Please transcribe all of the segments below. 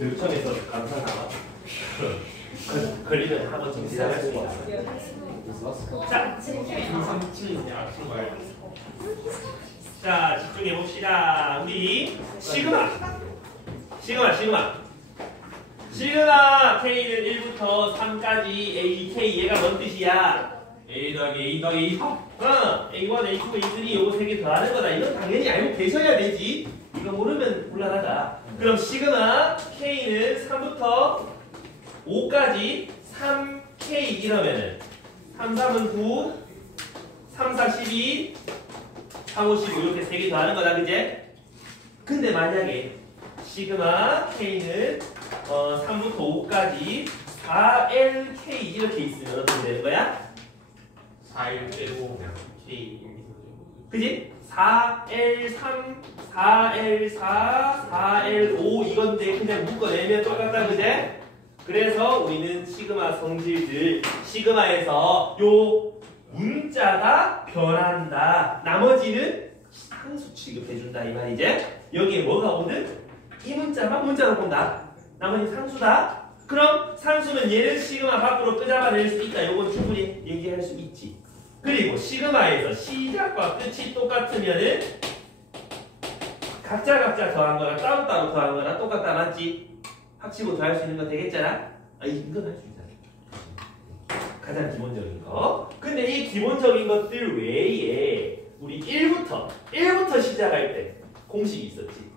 교육청에서 감사하나 걸리면 한번 정지할 수 있어. 자, 자, 집중해 봅시다. 우리 시그마 K는 1부터 3까지 A, K 얘가 뭔 뜻이야? A 더하기 A 더하기 A 3 A1, A2, A3 요거 3개 더하는 거다. 이건 당연히 알고 계셔야 되지. 이거 모르면 곤란하다. 그럼 시그마 K는 3부터 5까지 3K 이러면은 3, 3은 9, 3, 4, 12, 3, 5, 15 이렇게 3개 더하는 거다. 그제? 근데 만약에 시그마 K는 3부터 5까지 4LK 이렇게 있으면 어떻게 되는 거야? 4L 빼고 K 그지? 4L3, 4L4, 4L5 이건데 그냥 묶어내면 똑같다. 그제? 그래서 우리는 시그마 성질들 시그마에서 요 문자가 변한다. 나머지는 상수 취급해준다 이 말이지. 여기에 뭐가 오든 이 문자만 문자로 본다. 나머지 상수다. 그럼 상수는 얘는 시그마 밖으로 끄잡아낼 수 있다. 요건 충분히 얘기할 수 있지. 그리고 시그마에서 시작과 끝이 똑같으면은 각자 더한 거랑 따로따로 더한 거랑 똑같다. 맞지? 합치고 더할 수 있는 거 되겠잖아? 이건 할 수 있다. 가장 기본적인 거. 근데 이 기본적인 것들 외에 우리 1부터 시작할 때 공식이 있었지.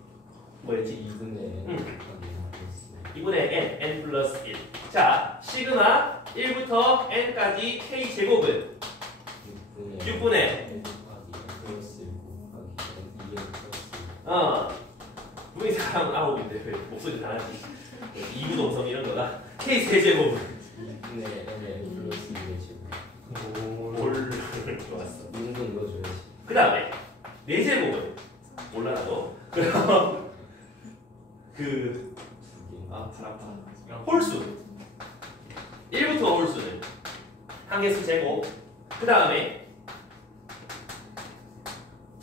뭐였지? 2분의 n 플러스 1. 자, 시그마 1부터 n까지 k 제곱은 6분의 우리 사람 9인데 왜 목소리 다르지? 이구동성 이런 거다. k 세제곱은 2분의 n 플러스 2의 제곱. 뭘 좋았어. 이런 거 읽어줘야지. 그 다음에 4제곱은 몰라도 그럼 홀수 1부터 홀수는 한개수 제곱. 그 다음에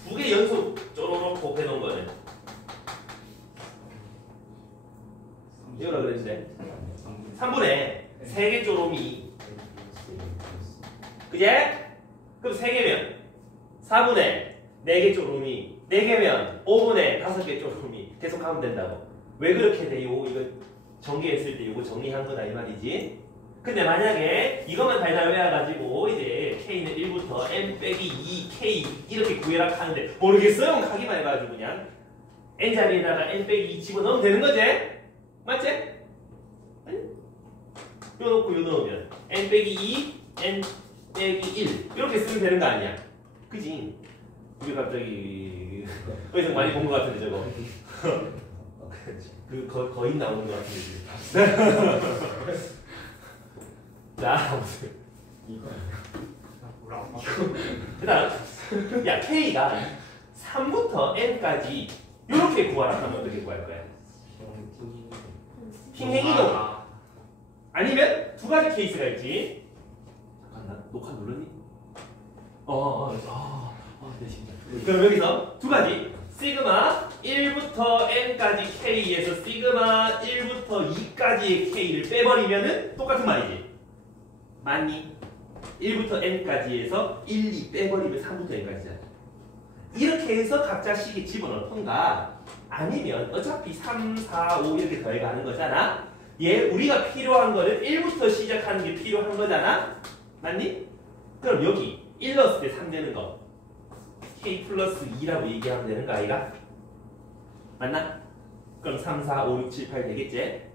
2개 연속 쪼로록 곱해놓은 거는 이거라 그랬는데 3분의 3개 쪼로미. 그제? 그럼 3개면 4분의 4개 쪼로미. 4개면 5분의 5개 쪼로미. 계속 하면 된다고. 왜 그렇게 돼요? 이거 전개했을 때 이거 정리한 거다 이 말이지. 근데 만약에 이것만 달달 외워가지고 이제 K는 1부터 n 빼기 2 K 이렇게 구해라 하는데 모르겠어요? 가기만 해가지고 그냥 n 자리에다가 n 빼기 2 집어넣으면 되는 거지? 맞지? 응? 요 놓고 요 넣으면 n 빼기 2 n 빼기 1 이렇게 쓰면 되는 거 아니야? 그지? 우리 갑자기 어디서 많이 본 거 같은데 저거 거의 나오는 것 같은데 자, 아무튼 그 다음 야 K가 3부터 N까지 이렇게 구하라 하면 어떻게 구할 거야? 핑행이동 아니면 두 가지 케이스가 있지. 잠깐 나 녹화 눌렀니? 네 진짜. 그럼 여기서 두 가지 시그마 1부터 n까지 k에서 시그마 1부터 2까지의 k를 빼버리면은 똑같은 말이지. 맞니? 1부터 n까지에서 1, 2 빼버리면 3부터 n까지잖아. 이렇게 해서 각자 식에 집어넣던가 아니면 어차피 3, 4, 5 이렇게 더해가는 거잖아. 얘 우리가 필요한 거는 1부터 시작하는 게 필요한 거잖아. 맞니? 그럼 여기 1 넣었을 때 3 되는 거 k 플러스 2라고 얘기하면 되는 거 아이가? 맞나? 그럼 3, 4, 5, 6, 7, 8 되겠지?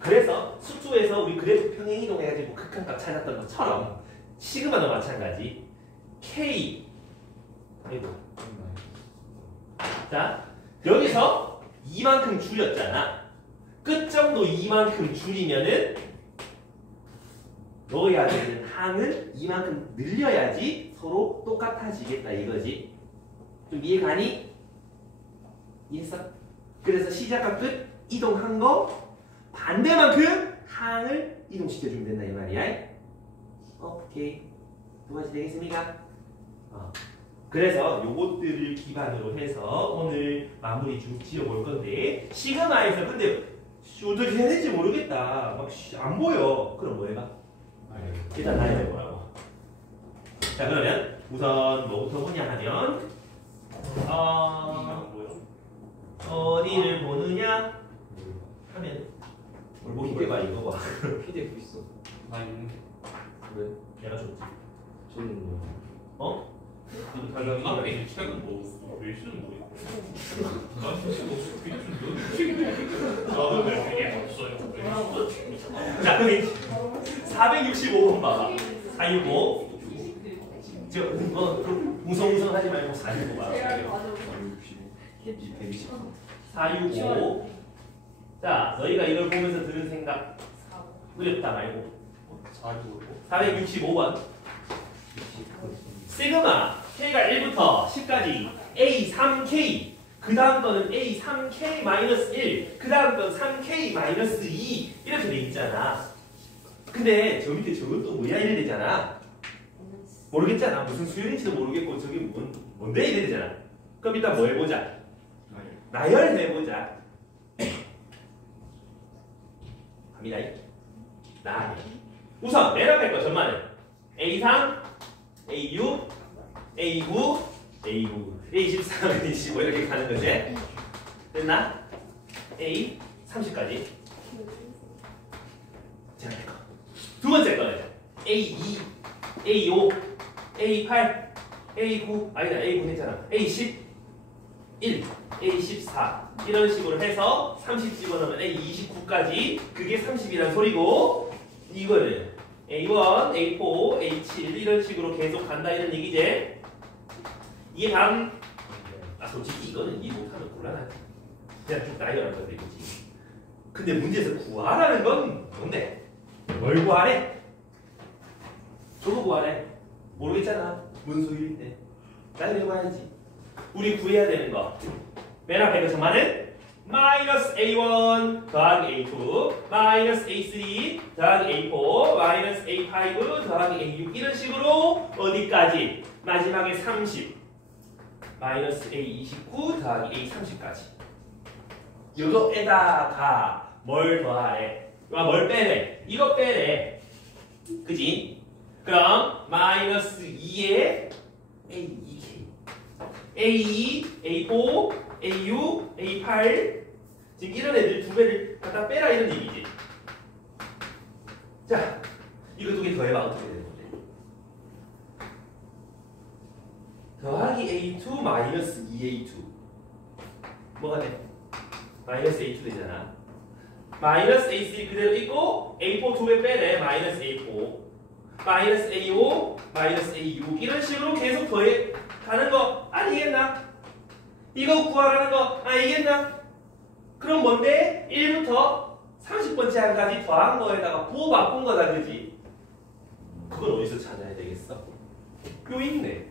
그래서 수투에서 우리 그래프 평행이동 해가지고 극한값 찾았던 것처럼 시그마도 마찬가지. k 아이고 자 여기서 이만큼 줄였잖아. 끝점도 이만큼 줄이면은 넣어야 되는 항은 이만큼 늘려야지 서로 똑같아지겠다 이거지. 좀 이해가니? 이해했어? 그래서 시작과 끝 이동한 거 반대만큼 항을 이동시켜주면 된다 이 말이야. 오케이. 두 가지 되겠습니까? 그래서 요것들을 기반으로 해서 오늘 마무리 좀 지어볼 건데 시그마에서 근데 어떻게 해야 될지 모르겠다. 막 안 보여. 그럼 뭐 해봐? 일단 나열해 보라고. 자 그러면 우선 뭐부터 보냐 하면 어디를 보느냐 하면 뭘 보기 봐 이거 봐. PDF 있어. 나 있는데. 왜? 내가 줬지. 저는 뭐? 어? 이거 나 달라고 매일 책은 뭐 매일은 뭐 있고. 나 사실 뭐 필요한 책이 나도 왜 그게 없어요. 자 그럼 465번 봐봐. 465. 웅성웅성 하지 말고 465 봐. 465. 자 너희가 이걸 보면서 들은 생각 어렵다 말고 465번 시그마 K가 1부터 10까지 A3K 그 다음 거는 A3K-1 그 다음 건 3K-2 이렇게 돼 있잖아. 근데 저 밑에 저것도 뭐야 이래 되잖아. 모르겠잖아. 무슨 수열인지도 모르겠고 저게 뭔데 이래 되잖아. 그럼 일단 뭐 해보자. 나열해보자. 갑니다. 나 우선 내려갈 거 전만은 A3, A6, A9, A9, A13, A15 이렇게 가는 거지. 됐나? A30까지. 자, 두 번째 거는 A2, A5, A8, A9, 아니다 A9 했잖아. A11, A14 이런 식으로 해서 30 집어넣으면 A29까지 그게 30이란 소리고 이거는 A1, A4, A7 이런 식으로 계속 간다 이런 얘기지. 이게 반. 솔직히 이거는 이 못하면 곤란하지. 그냥 쭉 나열한 건데 이거지. 근데 문제에서 구하라는 건 뭔데? 뭘 구하래? 저거 구하래? 모르겠잖아. 문소일인데 나열해봐야지. 우리 구해야 되는 거 맨 앞에 그 정말은 마이너스 A1 더하기 A2 마이너스 A3 더하기 A4 마이너스 A5 더하기 A6 이런 식으로 어디까지? 마지막에 30 마이너스 A29 더하기 A30까지 요거에다가 뭘 더하래? 뭘 빼래? 이거 빼래. 그지? 그럼 마이너스 2에 A2K A2, A4, A6, A8 지금 이런 애들 두 배를 갖다 빼라 이런 얘기지. 자, 이거 두 개 더해봐. 어떻게 되는 건데? 더하기 A2 마이너스 2A2 뭐가 돼? 마이너스 A2 되잖아. 마이너스 A3 그대로 있고 A4 두 배 빼래. 마이너스 A4 마이너스 A5 마이너스 A6 이런 식으로 계속 더해 가는 거 아니겠나? 이거 구하라는 거 아니겠나? 그럼 뭔데? 1부터 30번째 한까지 더한 거에다가 부호 바꾼 거다 그지? 그건 어디서 찾아야 되겠어? 요 있네.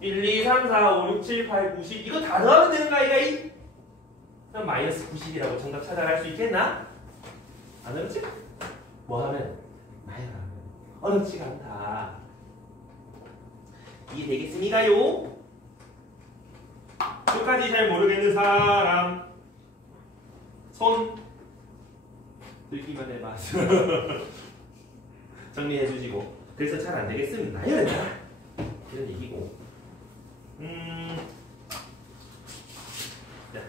1, 2, 3, 4, 5, 6, 7, 8, 9, 10 이거 다 더하면 되는 거 아이가? 그럼 마이너스 90이라고 정답 찾아갈 수 있겠나? 안 어렵지? 뭐 하면? 나열하면 어렵지가 않다. 이해되겠습니까요? 끝까지 잘 모르겠는 사람 손 들기만 해봐. 정리해 주시고. 그래서 잘 안 되겠으면 나열해라 이런 얘기고. 자,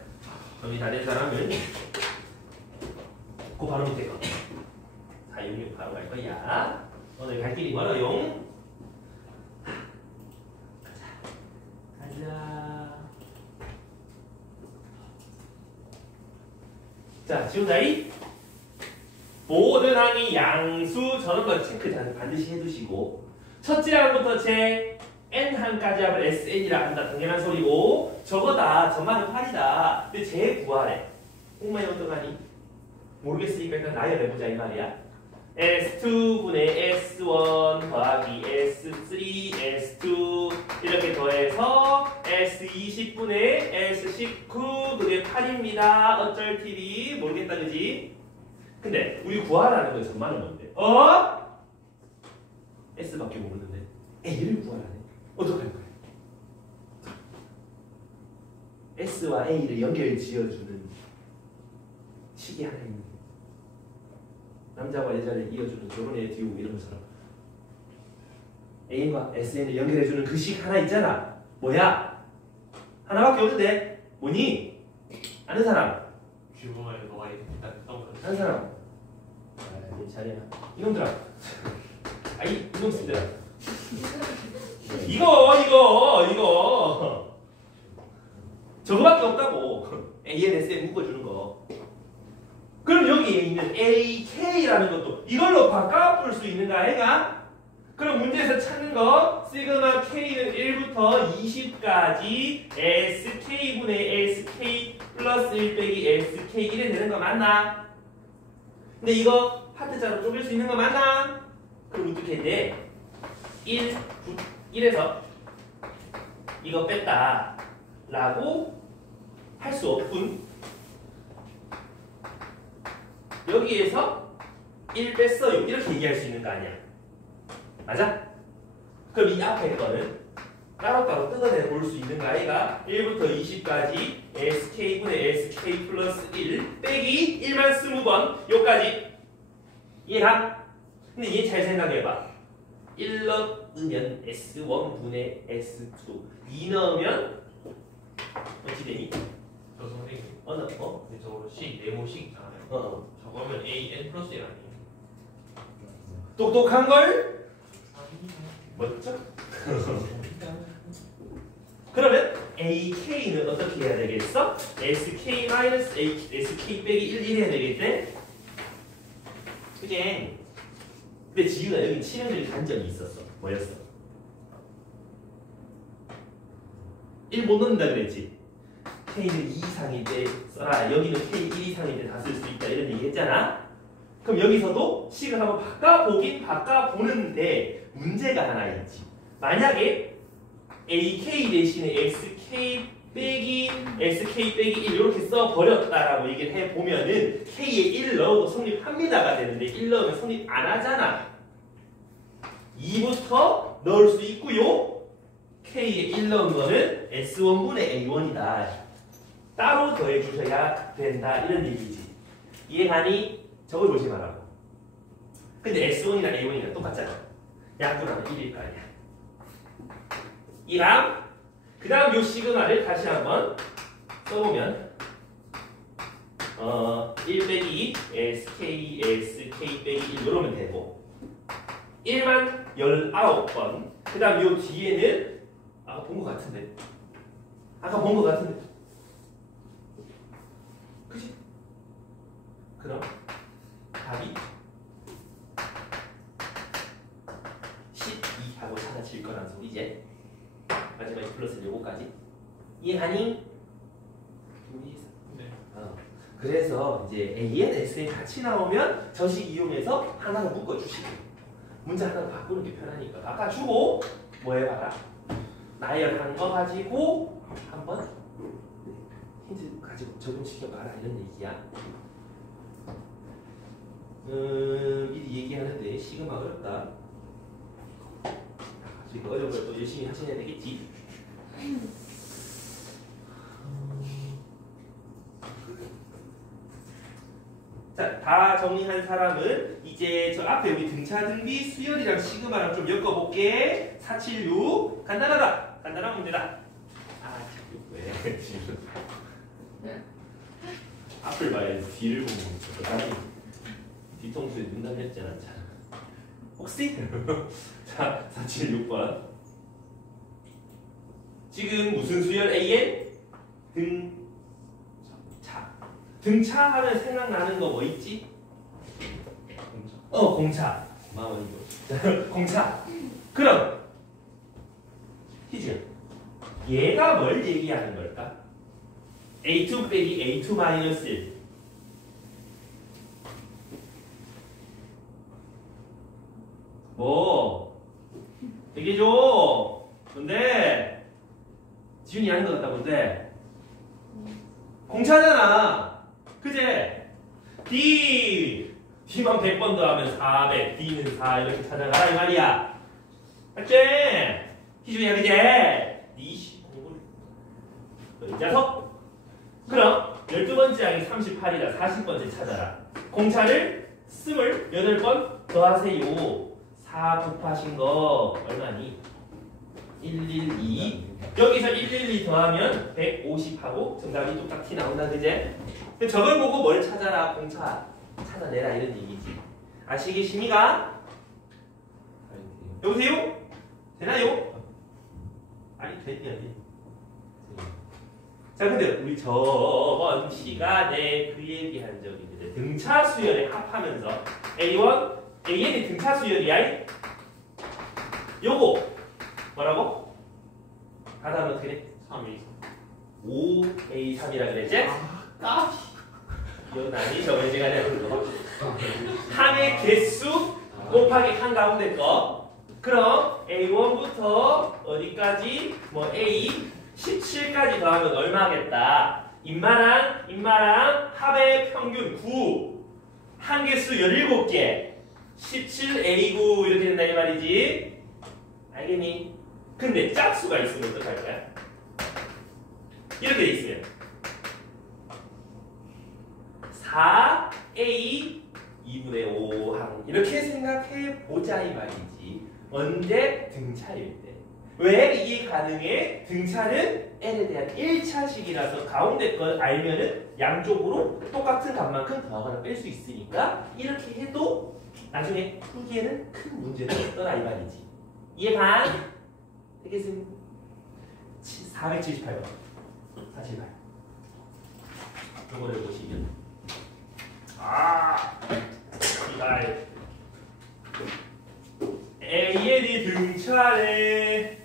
정리 다 된 사람은 그 바로 밑에 거 466 바로 갈 거야. 오늘 갈 길이 멀어요. 가자. 자, 지금까지 모든 항이 양수 저런 거 체크 반드시 해두시고 첫째 항부터 제 N항까지 합을 SN이라 한다. 당연한 소리고 저거다. 저만은 8이다. 근데 제 구하래. 홍만이 어떡하니? 모르겠으니까 일단 나열해보자 이 말이야. S2분의 S1 더하기 S3 S2 이렇게 더해서 S20분의 S19 그게 8입니다. 어쩔 TV 모르겠다 그지? 근데 우리 구하라는 건 정말은 뭔데? S밖에 모르는데 A를 구하라네. 어떡할 거야? S와 A를 연결 지어주는 식이 하나 있는 게 남자와 여자를 이어주는 결혼의 듀오 이런 것처럼 A과 SN을 연결해주는 그 식 하나 있잖아. 뭐야? 하나밖에 없는데 뭐니? 아는 사람? 규모에 너가 일단 떠오르는 아는 사람? 잘해라 이놈들아. 아이 이놈들아. 이거 저거밖에 없다고. ANS에 묶어주는 거. 그럼 여기에 있는 AK라는 것도 이걸로 바꿔볼 수 있는가 아이가? 그럼 문제에서 찾는 거 시그마 K는 1부터 20까지 SK분의 SK 플러스 1 빼기 SK 이래 되는 거 맞나? 근데 이거 파트자로 쪼갤 수 있는 거 맞나? 그럼 어떻게 해야 돼? 1에서 이거 뺐다 라고 할 수 없군. 여기에서 1 뺐어요 이렇게 얘기할 수 있는 거 아니야. 맞아? 그럼 이 앞에 거는 따로따로 뜯어내 볼 수 있는 거 아이가? 1부터 20까지 SK분의 SK 플러스 1 빼기 1만 20번 요까지 이해가? 근데 얘 잘 생각해봐. 1 넣으면 S1분의 S2 2 넣으면 어찌 되니? 저 선생님 어? 근데 저거 식 네모식 있잖아요. 저거 하면 AN 플러스 1 아니에요? 똑똑한 걸? 멋져? 그러면 AK는 어떻게 해야 되겠어? SK 마이너스 SK 빼기 1 해야 되겠대? 그게 근데 지우가 여기 치명적인 단점이 있었어. 뭐였어? 1 못 넣는다 그랬지? K는 2 이상일 때 써라. 여기는 K 1 이상일 때 다 쓸 수 있다 이런 얘기 했잖아. 그럼 여기서도 식을 한번 바꿔보긴 바꿔보는데 문제가 하나 있지. 만약에 AK 대신에 SK 빼기 1 이렇게 써버렸다라고 얘기를 해보면은 K에 1 넣어도 성립합니다가 되는데 1 넣으면 성립 안 하잖아. 2부터 넣을 수 있고요. K에 1 넣은 거는 S1분의 A1이다. 따로 더해주셔야 된다 이런 얘기지. 이해가니? 저걸 조심하라고. 근데 S1이나 A1이랑 똑같잖아. 약분하면 1일 거 아니야. 이랑 그 다음 요 시그마를 다시 한번 써보면 1 빼기 SK 빼기 1 이러면 되고 1만 19번 그 다음 요 뒤에는 아까 본 것 같은데 그치? 그럼 답이 12하고 찾아질 거란 소리지. 마지막에 플러스 요거까지 이해하니? 네. 그래서 이제 AN, SN 같이 나오면 저식 이용해서 하나를 묶어주시고 문제 하나를 바꾸는 게 편하니까 바꿔주고 뭐 해봐라. 나열한 거 가지고 한번 힌트 가지고 적용시켜봐라 이런 얘기야. 미리 얘기하는데 시그마 어렵다. 지금 어려운 걸 또 열심히 하셔야 되겠지. 자, 다 정리한 사람은 이제 저 앞에 우리 등차 등비 수열이랑 시그마랑 좀 엮어볼게. 476 간단하다. 간단한 문제다. 아, 자꾸 왜 지금 앞을 봐야지 뒤를 보면 아니 뒤통수에 눈 달렸지 않잖아. 혹시? 자, 476번. 지금 무슨 수열 AN? 등차. 등차 하면 생각나는 거 뭐 있지? 공차. 고마워 이거. 공차. 그럼 희주야. 얘가 뭘 얘기하는 걸까? A2 빼기 A2 마이너스 1. 뭐? 얘기해줘. 근데 지훈이 하는 것 같다 본데 공차잖아. 그제? D만 100번 더하면 400 D는 4 이렇게 찾아가라 이 말이야. 맞지? 희준이야 그제? 이 공부를 이 자석. 그럼 12번째 항이 38이라 40번째 찾아라. 공차를 28번 더하세요. 4 곱하신 거 얼마니? 112. 여기서 112 더하면 150하고 정답이 똑같이 나온다, 그제? 저걸 보고 뭘 찾아라, 공차 찾아내라 이런 얘기지. 아시겠습니까? 여보세요? 되나요? 아니 됐냐? 자, 근데 우리 저번 시간에 그 얘기한 적이 있는데 등차 수열에 합하면서 A1, AN이 등차 수열이야. 요거 뭐라고? 하나는 어떻게 돼? 5A3이라 그랬지? 이건 아니 저번 시간에 한 거. 항의 개수 곱하기 한 가운데 거. 그럼 A1부터 어디까지? 뭐 A 17까지 더하면 얼마겠다? 인마랑 합의 평균 9. 한 개수 17개. 17A9 이렇게 된다 이 말이지. 알겠니? 근데 짝수가 있으면 어떡할 거야? 이렇게 돼 있어요. 4A 2분의 5항 이렇게 생각해 보자 이 말이지. 언제? 등차일 때. 왜 이게 가능해? 등차는 L에 대한 1차식이라서 가운데 걸 알면은 양쪽으로 똑같은 값만큼 더하거나 뺄 수 있으니까 이렇게 해도 나중에 풀기에는 큰 문제는 없더라 이 말이지. 이해가? 되겠습니까? 478번 478 이거를 보시면 이발 AN이 등차래.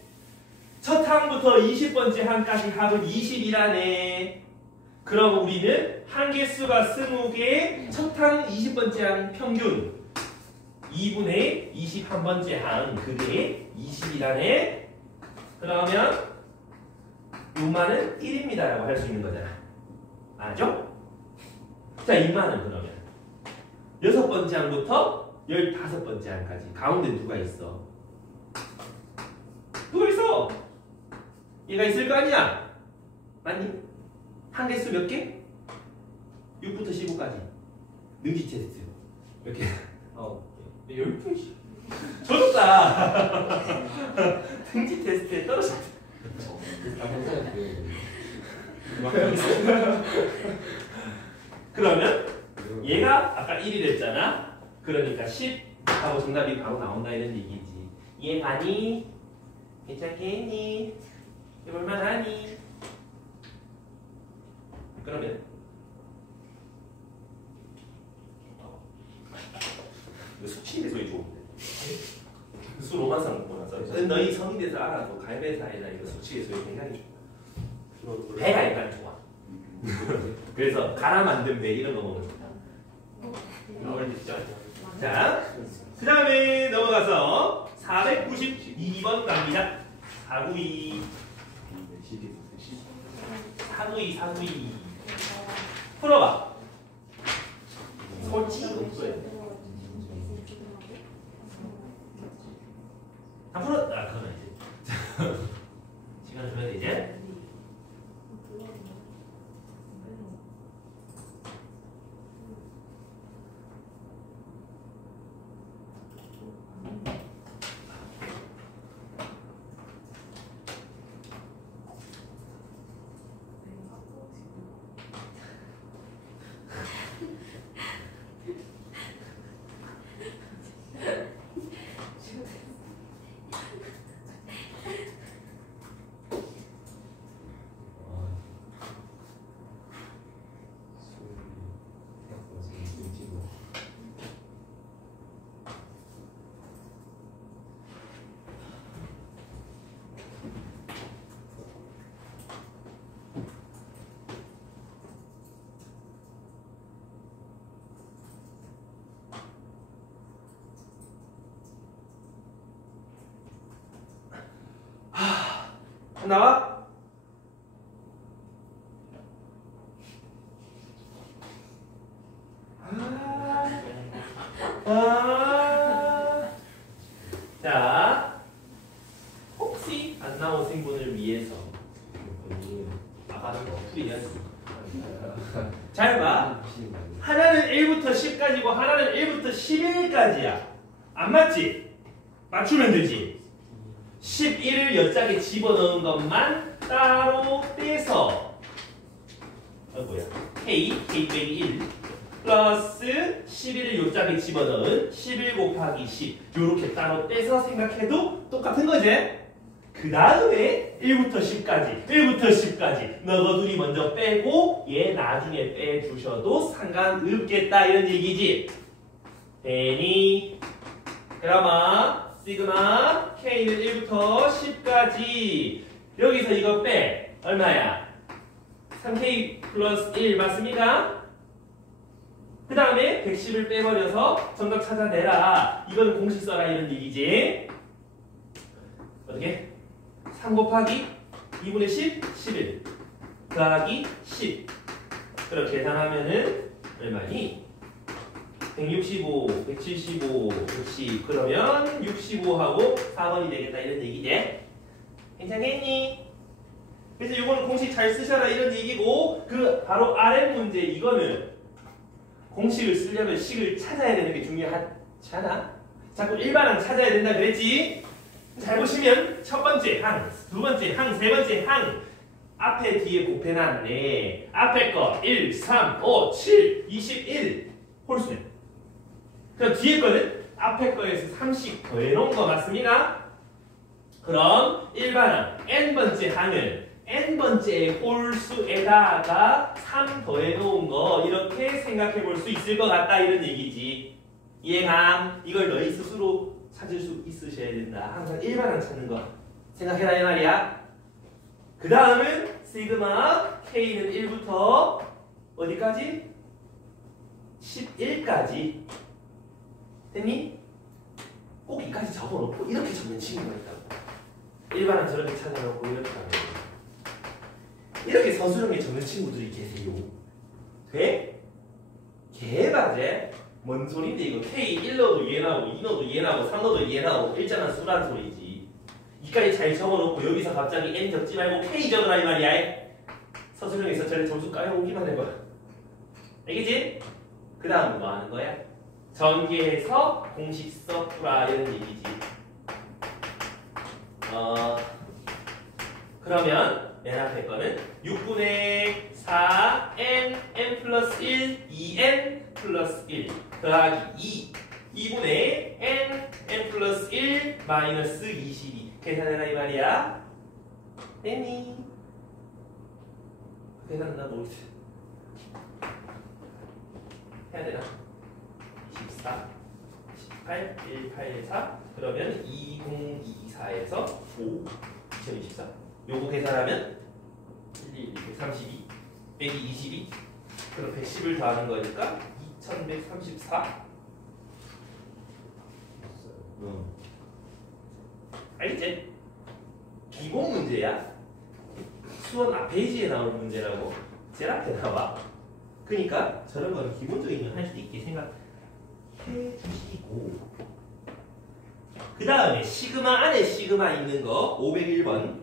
첫 항부터 20번째 항까지 합은 20이라네. 그럼 우리는 한 개수가 20개, 첫 항 20번째 항 평균 2분의 21번째 항 그게 20이라네. 그러면 요만은 1입니다 라고 할 수 있는 거잖아. 알죠? 자, 이만은 그러면 6번째 항부터 15번째 항까지 가운데 누가 있어? 누가 있어? 얘가 있을 거 아니야? 맞니? 한 개수 몇 개? 6부터 15까지 능지 테스트 이렇게 12시. 젖었다. 능지 테스트에 떨어졌다. 그러면 얘가 아까 1이 됐잖아. 그러니까 10 하고 정답이 바로 나온다 이런 얘기지. 이해가니? 괜찮겠니? 해볼만하니? 그러면 수치의 소리 좋은데. 수 로만상 먹고 나서 너희 성인 돼서 알아도 갈배사에다 이거 수치의 소리 굉장히 배가 일단 좋아. 그래서 갈아 만든 배 이런 거 먹으면 좋다. 자, 그 다음에 넘어가서 492번 갑니다. 492 풀어봐. 솔직히 없어요. 다 풀었다. 그러면 이제 시간 주면 돼 이제. 나와? 자, 혹시 안 나온 생분을 위해서 아까는 뭐 풀이냐? 1부터 10까지고 하나는 1부터 11까지야. 안 맞지? 맞추면 되지. 11을 여짝에 집어넣은 것만 따로 떼서 뭐야? K 빼기 1 플러스 11을 요짝에 집어넣은 11 곱하기 10 요렇게 따로 떼서 생각해도 똑같은 거지? 그 다음에 1부터 10까지 너거 둘이 먼저 빼고 얘 나중에 빼주셔도 상관없겠다 이런 얘기지. 되니? 그러면 시그마 K는 1부터 10까지 여기서 이거 빼 얼마야? 3K 플러스 1 맞습니까? 그 다음에 110을 빼버려서 정답 찾아내라. 이거는 공식 써라 이런 얘기지. 어떻게? 3 곱하기 2분의 10, 11 더하기 10 그렇게 계산하면은 얼마니? 165, 175, 60 그러면 65하고 4번이 되겠다 이런 얘기지. 괜찮겠니? 그래서 이거는 공식 잘 쓰셔라 이런 얘기고 그 바로 아래 문제 이거는 공식을 쓰려면 식을 찾아야 되는 게 중요하잖아. 자꾸 일반항 찾아야 된다 그랬지? 잘 보시면 첫 번째 항, 두 번째 항, 세 번째 항 앞에 뒤에 곱해놨네. 앞에 거 1, 3, 5, 7, 21 홀수네. 그럼 뒤에 거는 앞에 거에서 30 더해놓은 거 맞습니다? 그럼 일반항 n번째 항을 n번째 홀수에다가 3 더해놓은 거 이렇게 생각해 볼 수 있을 것 같다 이런 얘기지. 이해감? 이걸 너희 스스로 찾을 수 있으셔야 된다. 항상 일반항 찾는 거 생각해라 이 말이야. 그 다음은 시그마 K는 1부터 어디까지? 11까지 됐니? 꼭 이까지 적어놓고 이렇게 적는 친구가 있다고. 일반항 저렇게 찾아놓고 이렇게 하는 거. 이렇게 서술형에 적는 친구들이 계세요. 돼? 개바제? 뭔 소린데 이거 K 1넣어도 이해 나오고 2넣어도 이해 나오고 3넣어도 이해 나오고 일정한 수란 소리지. 이까지 잘 적어놓고 여기서 갑자기 N 적지 말고 K 적으라 이 말이야. 서술형에서 저래 점수 까여오기만 해봐. 알겠지? 그 다음 뭐 하는 거야? 전개해서 공식 써꾸라 이런 얘기지. 그러면 맨 앞에 거는 6분의 4 n 플러스 1 2n 플러스 1 더하기 2분의 n 플러스 1 마이너스 22 계산해라 이 말이야. 됐니? 계산 나 모르겠어. 해야 되나? 24 18 184 그러면 2024에서 5 2024 요거 계산하면 132 빼기 22 그럼 110을 더하는 거니까 2134 알겠지? 기본 문제야. 수원 앞 페이지에 나오는 문제라고 제일 앞에 나와. 그러니까 저런 건 기본적인 걸 할 수 있게 생각해 주시고 그 다음에 시그마 안에 시그마 있는 거 501번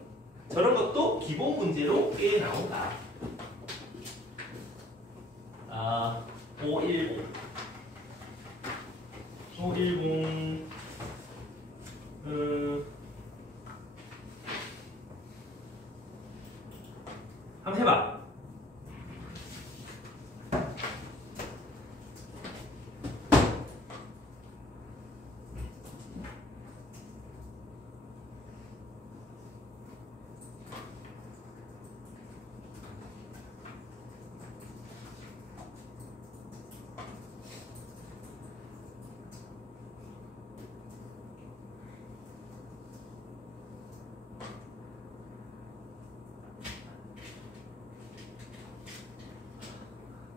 저런 것도 기본 문제로 꽤 나온다. 510 한번 해봐.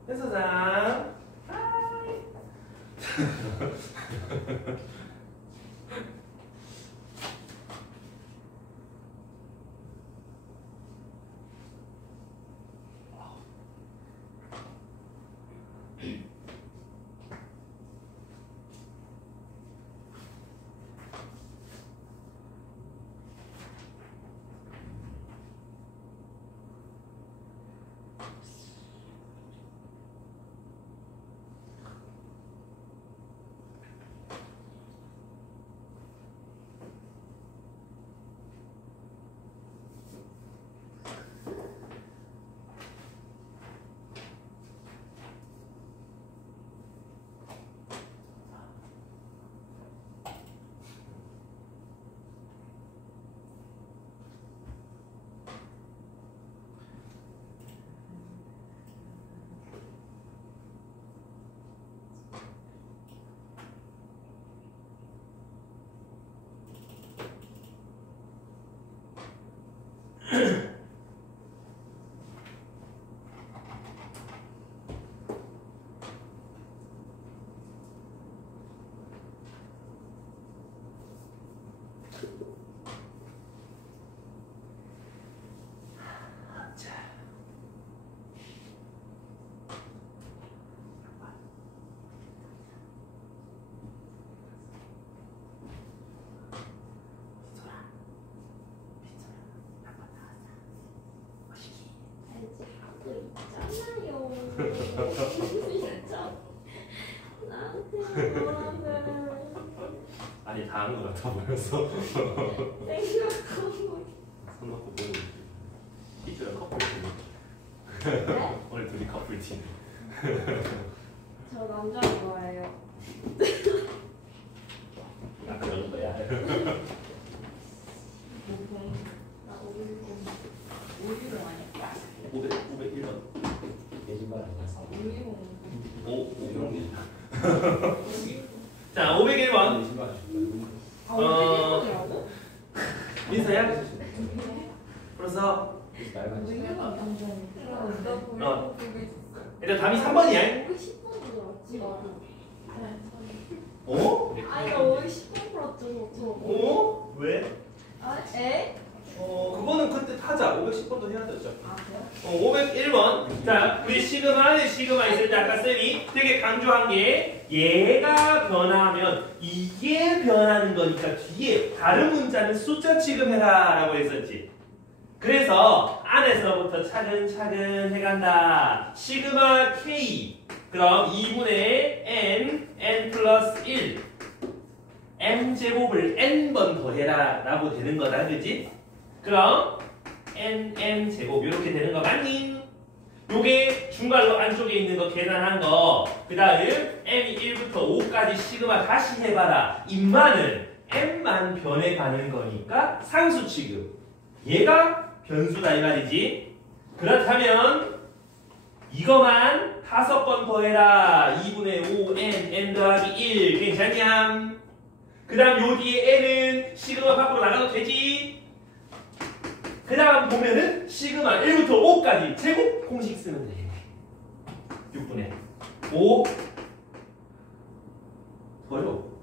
회사장 하이 아니 다 한 것 같아 보여서 손 놓고 보고 있지. 이쪽은 커플팀. 오늘 둘이 커플팀. 저 남자 좋아해요. 아까 저런 거야. 나 510 아니야? 501번. 내 신발 아니야? 510. 자, 501번. 내 신발 아니야? 아 510이라고? 민서야? 벌써 일단 답이 3번이야. 510번도 들었지? 어? 아니 나 510번 풀었죠 저. 어? 왜? 아 에? 그거는 그때 하자. 510번도 해야 되죠. 아 그래요? 501번. 자, 우리 시그마 있을 때 아까 쌤이 되게 강조한 게 얘가 변하면 이게 변하는 거니까 뒤에 다른 문자는 숫자 취급해라 라고 했었지. 그래서 안에서부터 차근차근 해간다. 시그마 K 그럼 2분의 n 플러스 1 m제곱을 n번 더해라 라고 되는 거다. 그치? 그럼 n 제곱 이렇게 되는 거 맞니? 요게 중괄호 안쪽에 있는 거 계산한 거. 그 다음 m이 1부터 5까지 시그마 다시 해봐라. 임마는 m만 변해가는 거니까 상수 취급. 얘가 변수다 이 말이지. 그렇다면 이거만 5번 더해라. 2분의 5 n 더하기 1 괜찮냐? 그 다음 요 뒤에 n은 시그마 밖으로 나가도 되지? 그 다음 보면은 시그마 1부터 5까지 제곱 공식 쓰면 돼. 6분의 5 어려워.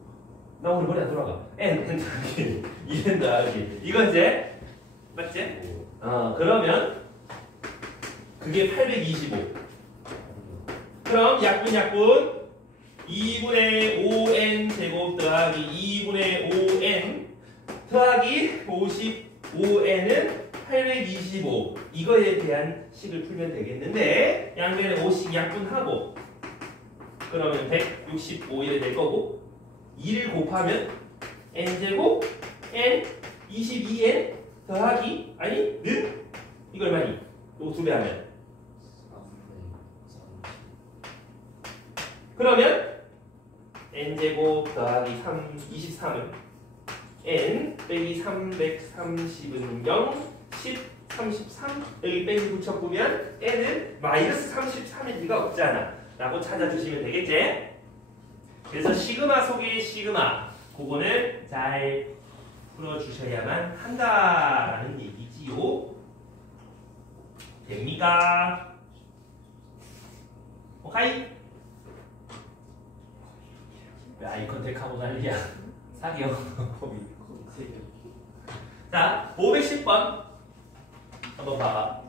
나 오늘 머리 안 돌아가. n 더하기 2n 더하기 이건 이제 맞지? 그러면 그게 825. 그럼 약분 2분의 5n 제곱 더하기 2분의 5n 더하기 55n은 825. 이거에 대한 식을 풀면 되겠는데 양변에 5씩 약분하고 그러면 165일 될 거고 2를 곱하면 n제곱 n 22n 더하기 아니 는 이거 얼마니? 요거 2배 하면 그러면 n제곱 더하기 23은 n 빼기 330은 0 10, 33 여기 빼기 붙여보면 n은 마이너스 33일 리가 없잖아 라고 찾아주시면 되겠지? 그래서 시그마 속의 시그마 그거는 잘 풀어주셔야만 한다라는 얘기지요. 됩니까? 오케이? 왜 아이 컨택하고 난리야? 사겨. 자, 510번 한번 봐봐.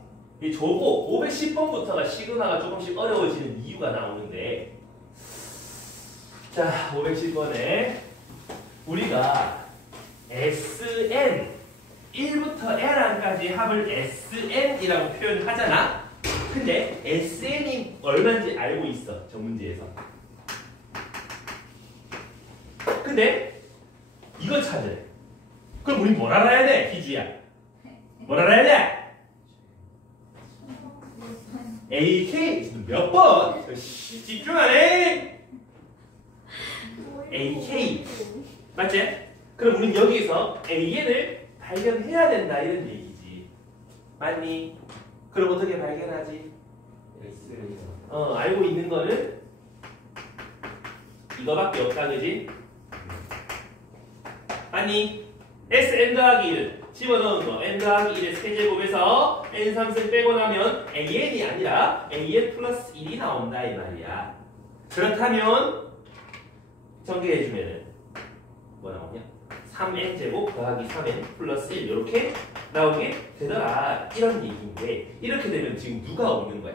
이 저거 510번부터가 시그마가 조금씩 어려워지는 이유가 나오는데 자, 510번에 우리가 SN 1부터 N까지 합을 SN이라고 표현하잖아. 근데 SN이 얼마인지 알고 있어. 저 문제에서. 근데 이거 찾으래. 그럼 우리 뭘 알아야 돼? 희지야. 뭘 알아야 돼? AK 몇 번? 집중 안 해? AK 맞지? 그럼 우린 여기에서 AN을 발견해야 된다 이런 얘기지. 맞니? 그럼 어떻게 발견하지? 알고 있는 거는 이거밖에 없다 그지? 아니 SN 더하기 1 집어넣은 거 n 더하기 1의 세제곱에서 n3승 빼고 나면 AN이 아니라 AN 플러스 1이 나온다 이 말이야. 그렇다면 전개해주면은 뭐 나오냐? 3n제곱 더하기 3n 플러스 1 이렇게 나오게 되더라 이런 얘기인데 이렇게 되면 지금 누가 없는 거야?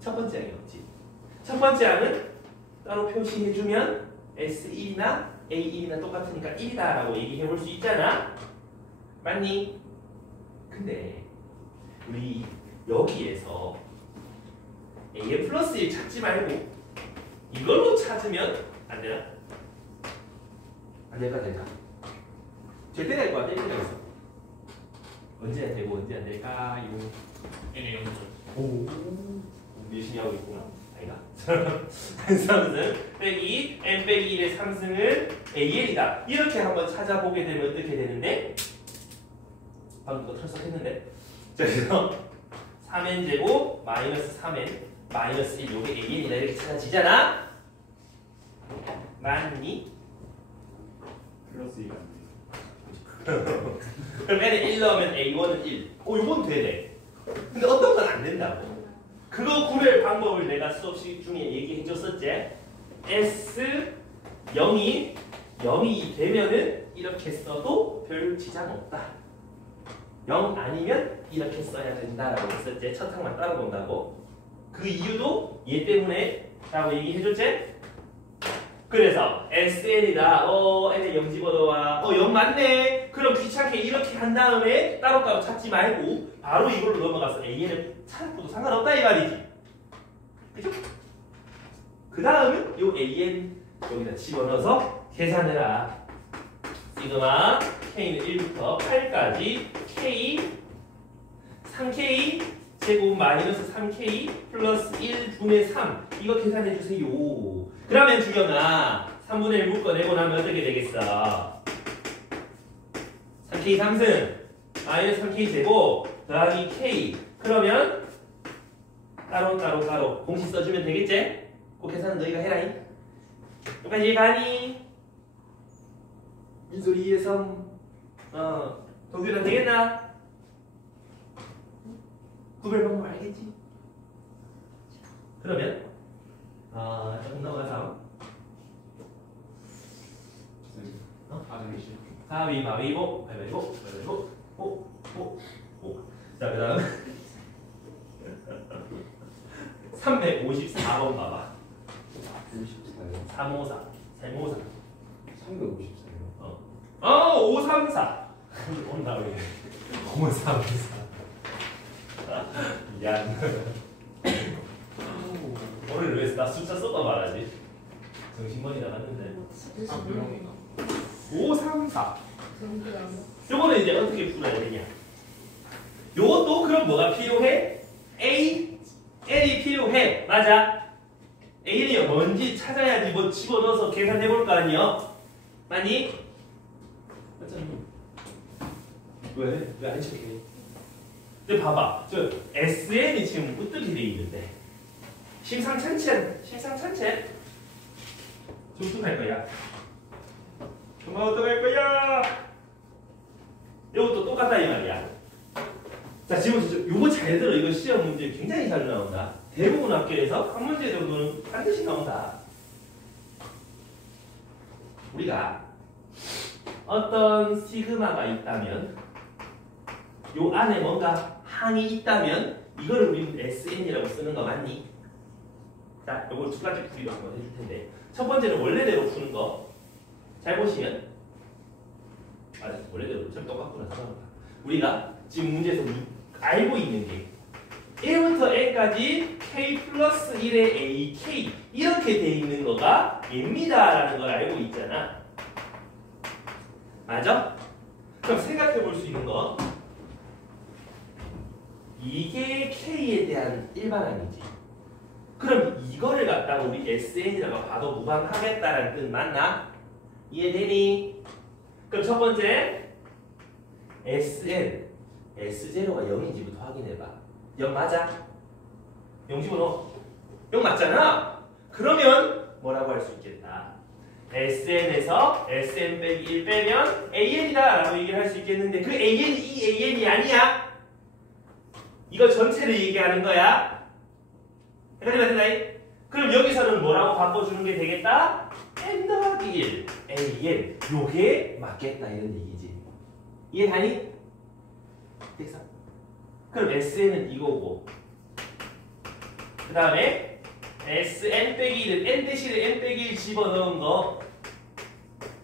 첫 번째 항이 없지. 첫 번째 항은 따로 표시해주면 S1이나 A1이나 똑같으니까 1이다 라고 얘기해 볼 수 있잖아. 맞니? 근데 우리 여기에서 AN 플러스 1 찾지 말고 이걸로 찾으면 안 되나? 안 될까 될까? 절대 될 거야. 될 때가 있어. 언제 되고 언제 안 될까? 이거 N의 0점. 오 열심히 하고 있구나. 아이가. 삼승 빼기 n 빼기 1의 3승은 AN이다. 이렇게 한번 찾아보게 되면 어떻게 되는데? 방금 거 털썩했는데. 자 그래서 3n제곱 마이너스 3n 마이너스 1 요게 AN이다 이렇게 찾아지잖아. 맞니? 플러스 2가 안 그럼 n에 1 넣으면 A1은 1. 요건 되네. 근데 어떤 건 안 된다고. 그거 구별 방법을 내가 수업 중에 얘기해 줬었지. S 0이 되면은 이렇게 써도 별 지장 없다. 0 아니면 이렇게 써야 된다라고 했었지. 첫 항만 따로 본다고. 그 이유도 얘 때문에 라고 얘기해 줬지. 그래서 SN이다. n에 0 집어넣어와. 0 맞네. 그럼 귀찮게 이렇게 한 다음에 따로따로 찾지 말고 바로 이걸로 넘어가서 AN을 찾아도 상관없다 이 말이지. 그죠? 그 다음은 요 AN 여기다 집어넣어서 계산해라. 시그마 K는 1부터 8까지 K 3K 제곱 마이너스 3K 플러스 1분의 3 이거 계산해 주세요. 그러면 주경아 3분의 1 묶어내고 나면 어떻게 되겠어? 3K 3승 마이너스 3K 제곱 더하기 K 그러면 따로 공식 써주면 되겠지? 그 계산은 너희가 해라잉. 여기까지 가니? 민소리 2의 3 동규는 되겠나? 구별 방법 알겠지? 그러면 조금 넘어가서 가위바위보 자 그 다음 354번 봐봐. 54요? 354 354요? 534 온다 우리 534 미안. 오늘 왜 나 숫자 써봐 말하지? 정신머리 나갔는데. 아, 그런가? 534 요거는 이제 어떻게 풀어야 되냐? 요것도 그럼 뭐가 필요해? N이 필요해. 맞아. N이 뭔지 찾아야지 뭐 집어넣어서 계산해볼 거 아니야? 맞니? 왜 안 쳐? 근데 봐봐. 저 SN이 지금 어떻게 돼 있는데? 심상찮지? 좀 어떡할 거야? 정말 어떡할 거야? 이것도 똑같다 이 말이야. 자 지금 요거 잘 들어. 이거 시험 문제 굉장히 잘 나온다. 대부분 학교에서 한 문제 정도는 반드시 나온다. 우리가 어떤 시그마가 있다면 요 안에 뭔가 항이 있다면 이거를 우리는 SN이라고 쓰는 거 맞니? 자, 요걸 두 가지 풀이로 한번 해줄 텐데 첫 번째는 원래대로 푸는 거 잘 보시면 원래대로 좀 똑같구나. 우리가 지금 문제에서 알고 있는 게 1부터 n까지 k 플러스 1의 ak 이렇게 돼 있는 거가 얘입니다라는 걸 알고 있잖아. 맞아? 그럼 생각해 볼 수 있는 거 이게 k에 대한 일반항이지. 그럼 이거를 갖다가 우리 SN이라고 봐도 무방하겠다라는 뜻 맞나? 이해되니? 그럼 첫 번째 SN S0가 0인지부터 확인해봐. 0 맞아? 0 집어넣어. 0 맞잖아? 그러면 뭐라고 할 수 있겠다. SN에서 SN 빼기 1 빼면 AN이다 라고 얘기를 할 수 있겠는데 그 AN이 이 AN이 아니야. 이거 전체를 얘기하는 거야. 그럼 여기서는 뭐라고 바꿔주는 게 되겠다? n 더하기 1 an 요게 맞겠다 이런 얘기지. 이해가니? 됐어. 그럼 sn은 이거고 그 다음에 sn 빼기 1은 n 대신에 n 빼기 1 집어넣은 거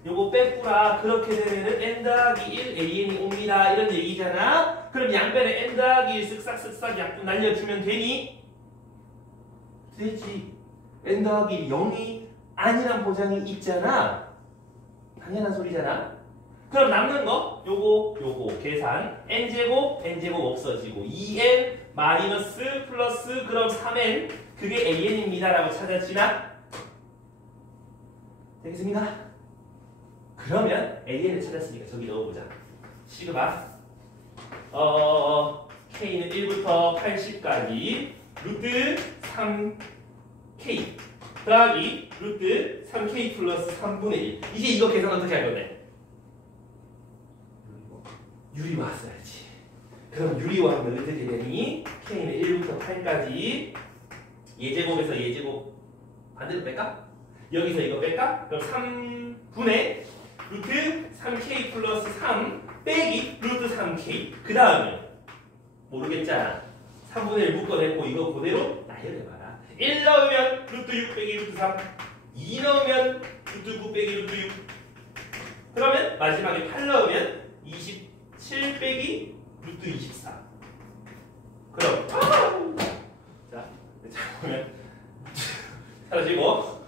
요거 뺐구나. 그렇게 되면은 n 더하기 1 an이 옵니다 이런 얘기잖아. 그럼 양변에 n 더하기 1 쓱싹쓱싹 약분 날려주면 되니? 되지. n 더하기 0이 아니란 보장이 있잖아. 당연한 소리잖아. 그럼 남는 거 요거 계산 n제곱 없어지고 2n 마이너스 플러스 그럼 3n 그게 an입니다 라고 찾았지나? 되겠습니까? 그러면 an을 찾았으니까 저기 넣어보자. 시그마 k는 1부터 80까지 루트 3k 더하기 루트 3k 플러스 3분의 1 이제 이거 계산 어떻게 할 건데? 유리화 써야지. 그럼 유리화 하면 어떻게 되니? k는 1부터 8까지 예제곱에서 예제곱 반대로 뺄까? 여기서 이거 뺄까? 그럼 3분의 루트 3k 플러스 3 빼기 루트 3k 그 다음에 모르겠잖아. 3분의 1 묶어냈고 이거 그대로 나열해봐라. 1 넣으면 루트 6 빼기 루트 3 2 넣으면 루트 9 빼기 루트 6 그러면 마지막에 8 넣으면 27 빼기 루트 24 그럼 자 보면 사라지고